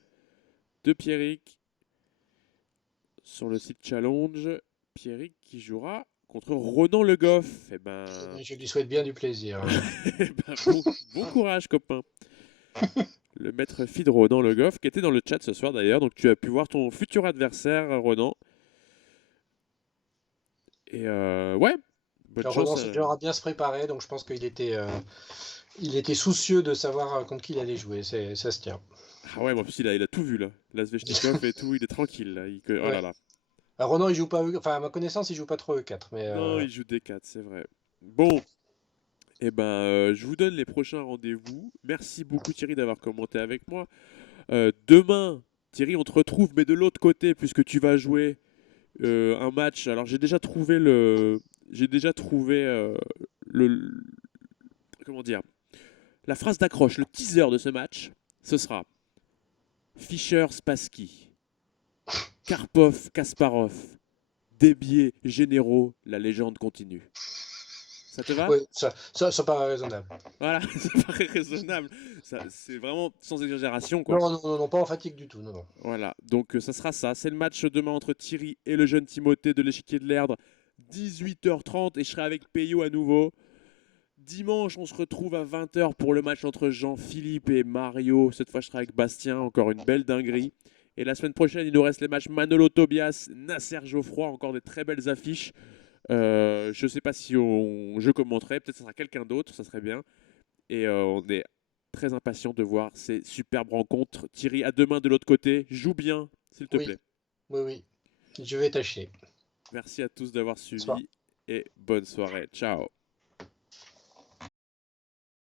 Pierrick. Sur le site Challenge. Pierrick qui jouera contre Ronan Le Goff. Eh ben, je lui souhaite bien du plaisir. eh ben, bon courage, copain. Le maître fi de Ronan Le Goff, qui était dans le chat ce soir d'ailleurs. Donc tu as pu voir ton futur adversaire, Ronan. Et ouais, bonne Alors, Ronan, chance. c'est le genre à bien se préparer, donc je pense qu'il était soucieux de savoir contre qui il allait jouer. Ça se tient. Ah ouais, mais en plus il a tout vu là. Lasvechnikov et tout, il est tranquille là. Oh là Ouais. là. Alors, Ronan, il joue pas. Enfin, à ma connaissance, il joue pas trop E4. Mais Non, il joue D4, c'est vrai. Bon, eh ben, je vous donne les prochains rendez-vous. Merci beaucoup Thierry d'avoir commenté avec moi. Demain, Thierry, on te retrouve, mais de l'autre côté, puisque tu vas jouer un match. Alors j'ai déjà trouvé le, comment dire, la phrase d'accroche, le teaser de ce match. Ce sera Fischer-Spassky, Karpov-Kasparov, Débier, Généraux, la légende continue. Ça te va? ouais, ça paraît raisonnable. Voilà, ça paraît raisonnable. C'est vraiment sans exagération, quoi. Non, non, non, non, pas en fatigue du tout. Non, non. Voilà, donc ça sera ça. C'est le match demain entre Thierry et le jeune Timothée de l'échiquier de l'Erdre. 18h30 et je serai avec Peyo à nouveau. Dimanche, on se retrouve à 20h pour le match entre Jean-Philippe et Mario. Cette fois, je serai avec Bastien. Encore une belle dinguerie. Et la semaine prochaine, il nous reste les matchs Manolo Tobias, Nasser Geoffroy. Encore des très belles affiches. Je ne sais pas si je commenterai. Peut-être que ce sera quelqu'un d'autre. Ça serait bien. Et on est très impatient de voir ces superbes rencontres. Thierry, à demain de l'autre côté. Joue bien, s'il te Oui, plaît. oui, oui. Je vais tâcher. Merci à tous d'avoir Bonsoir. suivi et bonne soirée. Ciao.